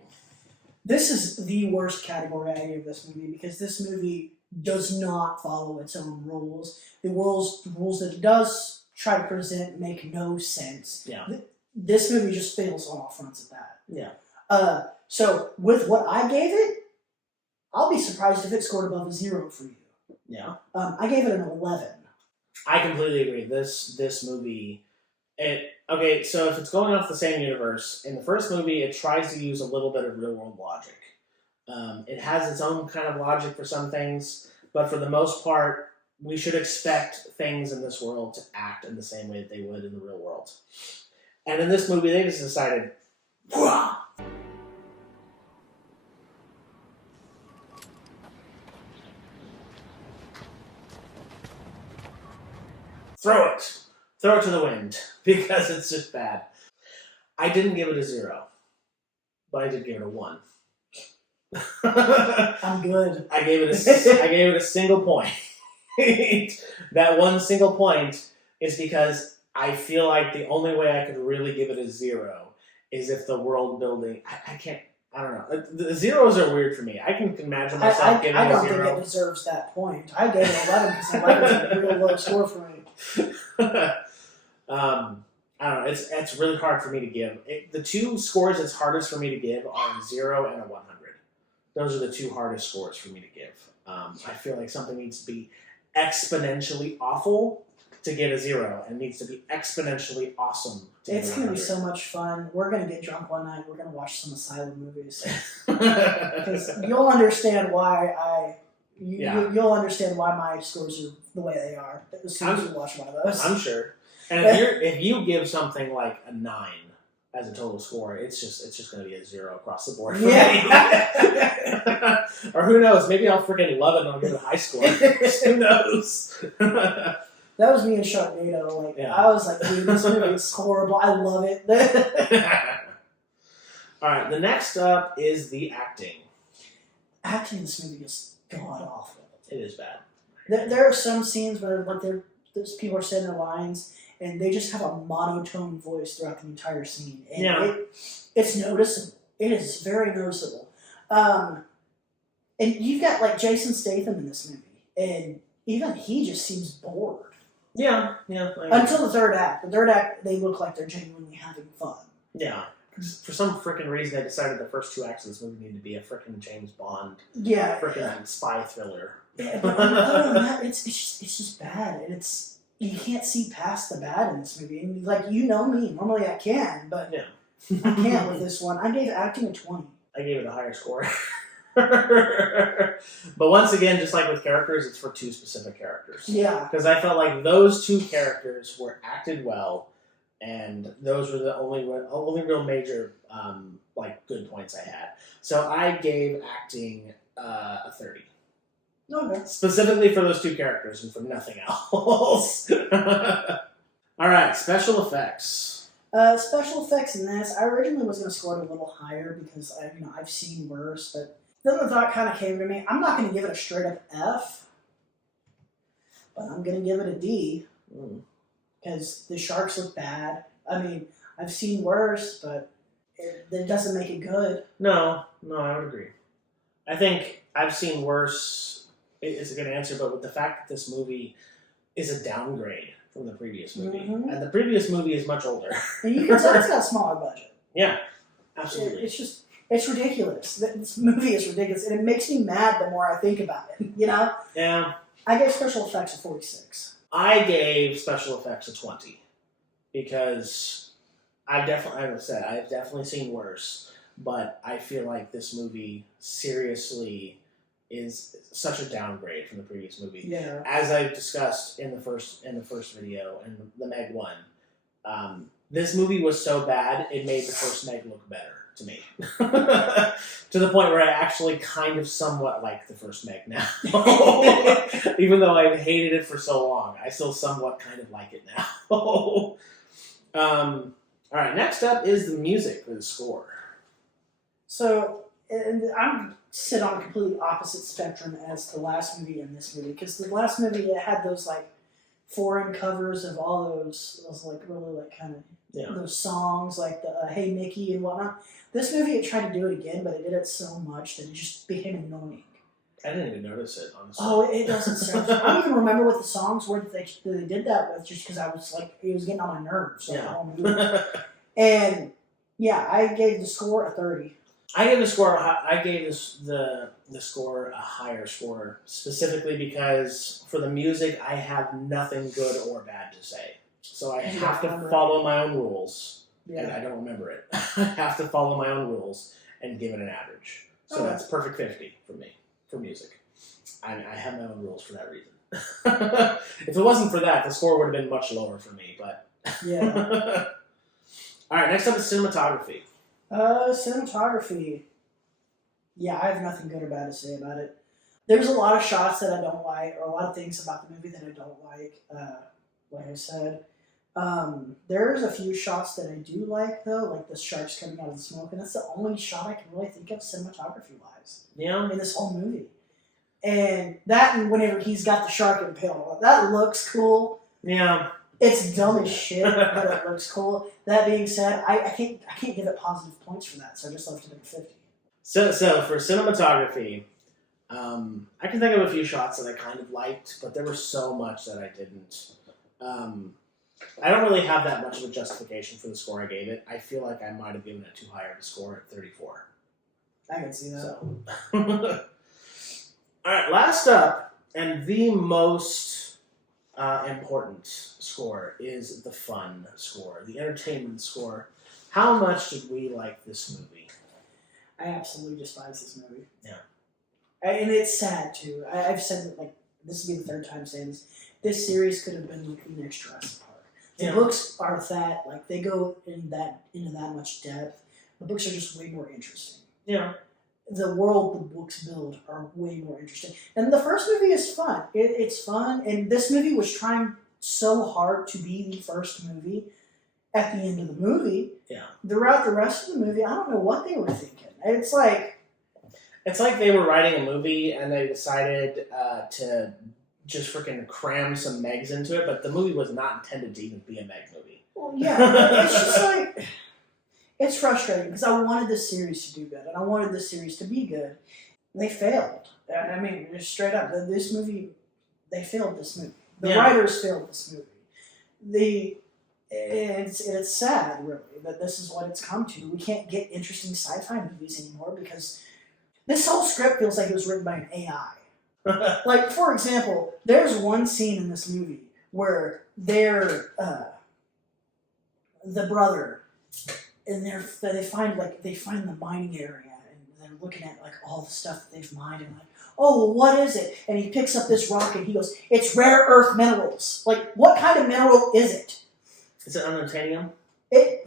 This is the worst category I gave this movie because this movie does not follow its own rules. The rules that it does try to present make no sense. Yeah. This movie just fails on all fronts of that. Yeah. So with what I gave it, I'll be surprised if it scored above a 0 for you. Yeah. I gave it an 11. I completely agree. This movie, okay, so if it's going off the same universe, in the first movie, it tries to use a little bit of real-world logic. It has its own kind of logic for some things, but for the most part, we should expect things in this world to act in the same way that they would in the real world. And in this movie, they just decided, "Wah!" Throw it to the wind, because it's just bad. I didn't give it a 0, but I did give it a 1. I'm good. I gave it a single point. That one single point is because I feel like the only way I could really give it a 0 is if the world building. I don't know. The zeros are weird for me. I can imagine myself giving I a don't 0. think it deserves that point. I gave it 11 because I like it's a real low score for me. I don't know. It's really hard for me to give. The two scores it's hardest for me to give are a 0 and a 100. Those are the two hardest scores for me to give. I feel like something needs to be exponentially awful to get a 0, and needs to be exponentially awesome to get It's a going to 100. be so much fun. We're going to get drunk one night. We're going to watch some Asylum movies. Because you'll understand why you'll understand why my scores are the way they are as soon as you watch one of those. I'm sure. And if you give something like a 9 as a total score, it's just going to be a 0 across the board. For me. Or who knows? Maybe I'll freaking love it and I'll give it a high score. Who knows? That was me in Sharknado. Like Yeah. I was like, dude, this movie is horrible. I love it. All right. The next up is the acting. Acting in this movie is god awful. It is bad. There are some scenes where like there's people are saying their lines and they just have a monotone voice throughout the entire scene. And Yeah. it's noticeable. It is very noticeable. And you've got like Jason Statham in this movie, and even he just seems bored. Yeah. Until the third act. The third act, they look like they're genuinely having fun. Yeah. For some freaking reason, they decided the first 2 acts of this movie need to be a freaking James Bond, Yeah. freaking spy thriller. Yeah, but other than that, it's just bad, and you can't see past the bad in this movie. And like me, normally I can, but Yeah. I can't with this one. I gave acting a 20. I gave it a higher score. But once again, just like with characters, it's for 2 specific characters. Yeah. Because I felt like those 2 characters were acted well, and those were the only real major like good points I had. So I gave acting a 30. Okay. Specifically for those 2 characters and for nothing else. All right, special effects. Special effects in this, I originally was going to score it a little higher because I've seen worse, but then the thought kind of came to me. I'm not going to give it a straight up F, but I'm going to give it a D because the sharks look bad. I mean, I've seen worse, but it doesn't make it good. No, I would agree. I think I've seen worse is a good answer, but with the fact that this movie is a downgrade from the previous movie, and the previous movie is much older. And you can tell it's got a smaller budget. Yeah, absolutely. It's ridiculous. This movie is ridiculous, and it makes me mad the more I think about it. Yeah. I gave special effects a 46. I gave special effects a 20 because I've definitely seen worse, but I feel like this movie seriously is such a downgrade from the previous movie. Yeah. As I discussed in the first video and the Meg 1, this movie was so bad it made the first Meg look better to me. To the point where I actually kind of somewhat like the first Meg now. Even though I hated it for so long, I still somewhat kind of like it now. Alright, next up is the music for the score. So, and I'm sit on a completely opposite spectrum as the last movie and this movie, because the last movie it had those like foreign covers of all those like really like kind of those songs like the Hey Mickey and whatnot. This movie it tried to do it again, but it did it so much that it just became annoying. I didn't even notice it, honestly. Oh, it doesn't sound. I don't even remember what the songs were that they did that with, just because I was like it was getting on my nerves. So Yeah. And yeah, I gave the score a 30. I gave the score a higher score specifically because for the music I have nothing good or bad to say, so I have to follow my own rules, and I don't remember it. I have to follow my own rules and give it an average. So that's perfect 50 for me for music. I have my own rules for that reason. If it wasn't for that, the score would have been much lower for me. But yeah. All right, next up is cinematography. Cinematography. Yeah, I have nothing good or bad to say about it. There's a lot of shots that I don't like, or a lot of things about the movie that I don't like. Like I said, there's a few shots that I do like though, like the sharks coming out of the smoke, and that's the only shot I can really think of cinematography-wise. Yeah. In this whole movie, and whenever he's got the shark impaled, that looks cool. Yeah. It's dumb as shit, but it looks cool. That being said, I can't give it positive points for that, so I just left it at 50. So for cinematography, I can think of a few shots that I kind of liked, but there was so much that I didn't. I don't really have that much of a justification for the score I gave it. I feel like I might have given it too high of a score at 34. I can see that. So. All right, last up, and the most important score is the fun score, the entertainment score. How much did we like this movie? I absolutely despise this movie. Yeah. And it's sad, too. I've said that, like, this will be the third time saying this. This series could have been, like, the next Jurassic Park. The books are that, like, they go into that much depth. The books are just way more interesting. Yeah. The world the books build are way more interesting. And the first movie is fun. It's fun, and this movie was trying so hard to be the first movie. At the end of the movie, throughout the rest of the movie, I don't know what they were thinking. It's like they were writing a movie and they decided to just freaking cram some Megs into it, but the movie was not intended to even be a Meg movie. Well, yeah, it's just like... It's frustrating because I wanted this series to do good, and I wanted this series to be good. They failed. I mean, just straight up, this movie, they failed this movie. The writers failed this movie. It's sad, really, that this is what it's come to. We can't get interesting sci-fi movies anymore because this whole script feels like it was written by an AI. Like, for example, there's one scene in this movie where they're the brother. And they find the mining area, and they're looking at like all the stuff that they've mined, and like, oh, well, what is it? And he picks up this rock, and he goes, "It's rare earth minerals." Like, what kind of mineral is it? Is it unobtainium? And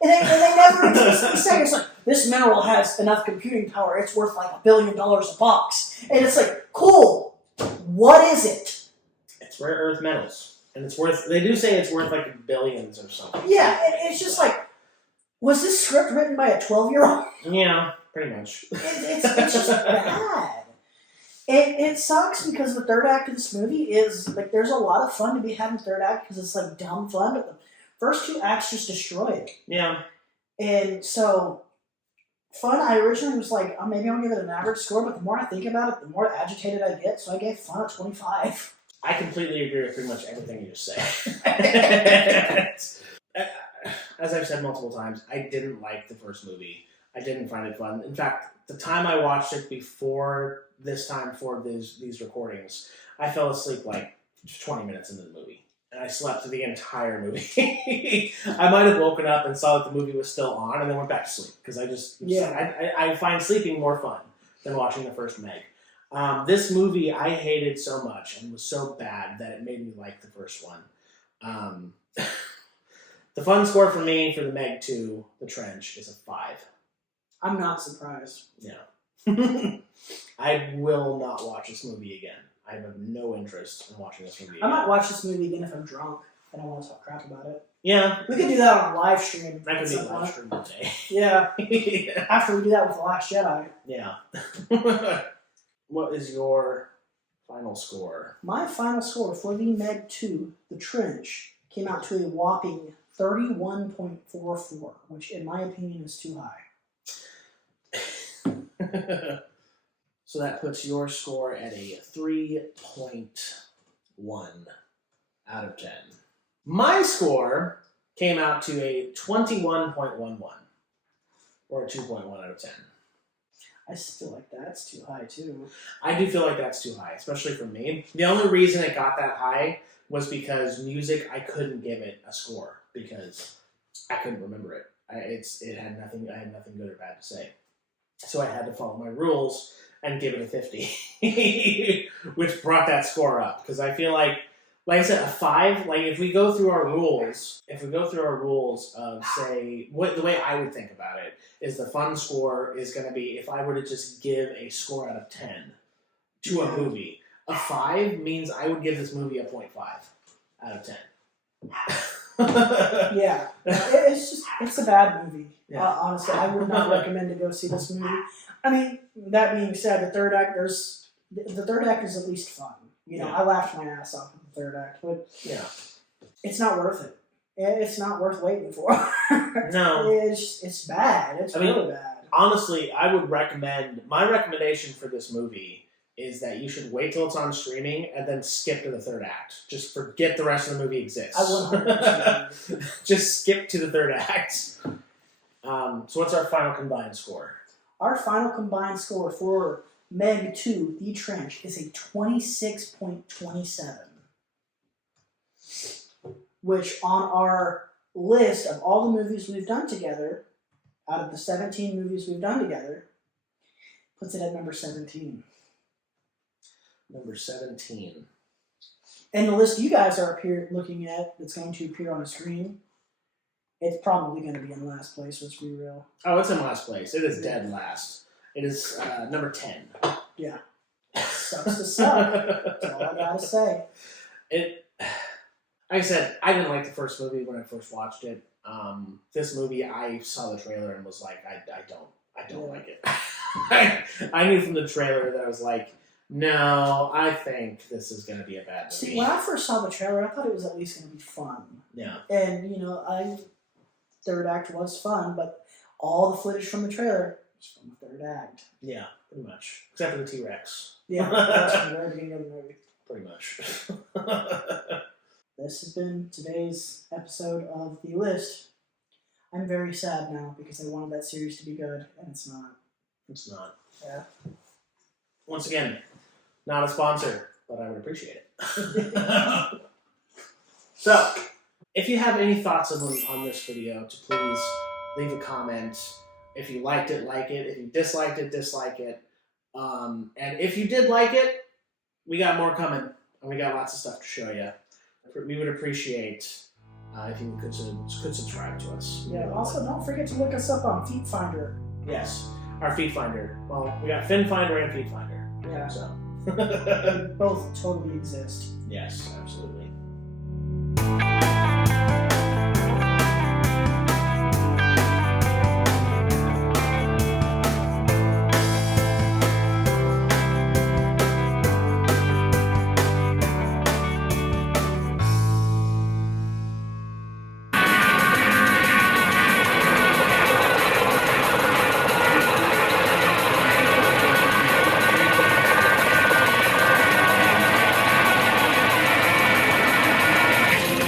they never explicitly say it's like this mineral has enough computing power; it's worth like $1 billion a box. And it's like, cool. What is it? It's rare earth metals. And it's worth, they do say it's worth like billions or something. Yeah, it's just like, was this script written by a 12-year-old? Yeah, pretty much. It's just bad. It sucks because the third act of this movie is, like, there's a lot of fun to be had in the third act because it's, like, dumb fun, but the first 2 acts just destroy it. Yeah. And so, Fun, I originally was like, oh, maybe I'll give it an average score, but the more I think about it, the more agitated I get, so I gave Fun a 25. I completely agree with pretty much everything you just said. As I've said multiple times, I didn't like the first movie. I didn't find it fun. In fact, the time I watched it before this time for these recordings, I fell asleep like 20 minutes into the movie. And I slept through the entire movie. I might have woken up and saw that the movie was still on and then went back to sleep. Because I find sleeping more fun than watching the first Meg. This movie I hated so much and was so bad that it made me like the first one. The fun score for me for the Meg 2, The Trench, is a 5. I'm not surprised. Yeah. I will not watch this movie again. I have no interest in watching this movie again. I might watch this movie again if I'm drunk and I want to talk crap about it. Yeah. We could do that on a live stream. That could be a live stream one day. Yeah. Yeah. After we do that with The Last Jedi. Yeah. What is your final score? My final score for the Meg 2, The Trench, came out to a whopping 31.44, which in my opinion is too high. So that puts your score at a 3.1 out of 10. My score came out to a 21.11, or a 2.1 out of 10. I still feel like that's too high too. I do feel like that's too high, especially for me. The only reason it got that high was because music, I couldn't give it a score because I couldn't remember it. I had nothing good or bad to say. So I had to follow my rules and give it a 50, which brought that score up. Because I feel like I said, a 5, like if we go through our rules of, say, the way I would think about it is the fun score is going to be, if I were to just give a score out of 10 to a movie, a 5 means I would give this movie a 0.5 out of 10. Yeah, it's a bad movie. Yeah. Honestly, I would not recommend to go see this movie. I mean, that being said, the third act is at least fun. You know, Yeah. I laughed my ass off at the third act, but Yeah. it's not worth it. It's not worth waiting for. No. It's bad. It's really bad. Honestly, I would recommend, my recommendation for this movie is that you should wait till it's on streaming and then skip to the third act. Just forget the rest of the movie exists. I 100%. Just skip to the third act. So what's our final combined score? Our final combined score for Meg 2, The Trench, is a 26.27. Which on our list of all the movies we've done together, out of the 17 movies we've done together, puts it at number 17. Number 17. And the list you guys are looking at that's going to appear on the screen, it's probably going to be in last place, let's be real. Oh, it's in last place. It is dead last. It is number 10. Yeah. Sucks to suck. That's all I gotta say. Like I said, I didn't like the first movie when I first watched it. This movie, I saw the trailer and was like, I don't like it. I knew from the trailer that I was like, no, I think this is going to be a bad movie. See, when I first saw the trailer, I thought it was at least going to be fun. Yeah. And, third act was fun, but all the footage from the trailer was from the third act. Yeah, pretty much. Except for the T-Rex. Yeah, that's from the very beginning of the movie. Pretty much. This has been today's episode of The List. I'm very sad now because I wanted that series to be good, and it's not. It's not. Yeah. Once again, not a sponsor, but I would appreciate it. So, if you have any thoughts on this video, to please leave a comment. If you liked it, like it. If you disliked it, dislike it. And if you did like it, we got more coming, and we got lots of stuff to show you. We would appreciate if you could subscribe to us. Yeah, also don't forget to look us up on Feet Finder. Yes, our Feet Finder. Well, we got Fin Finder and Feet Finder. Yeah. So. They both totally exist. Yes, absolutely.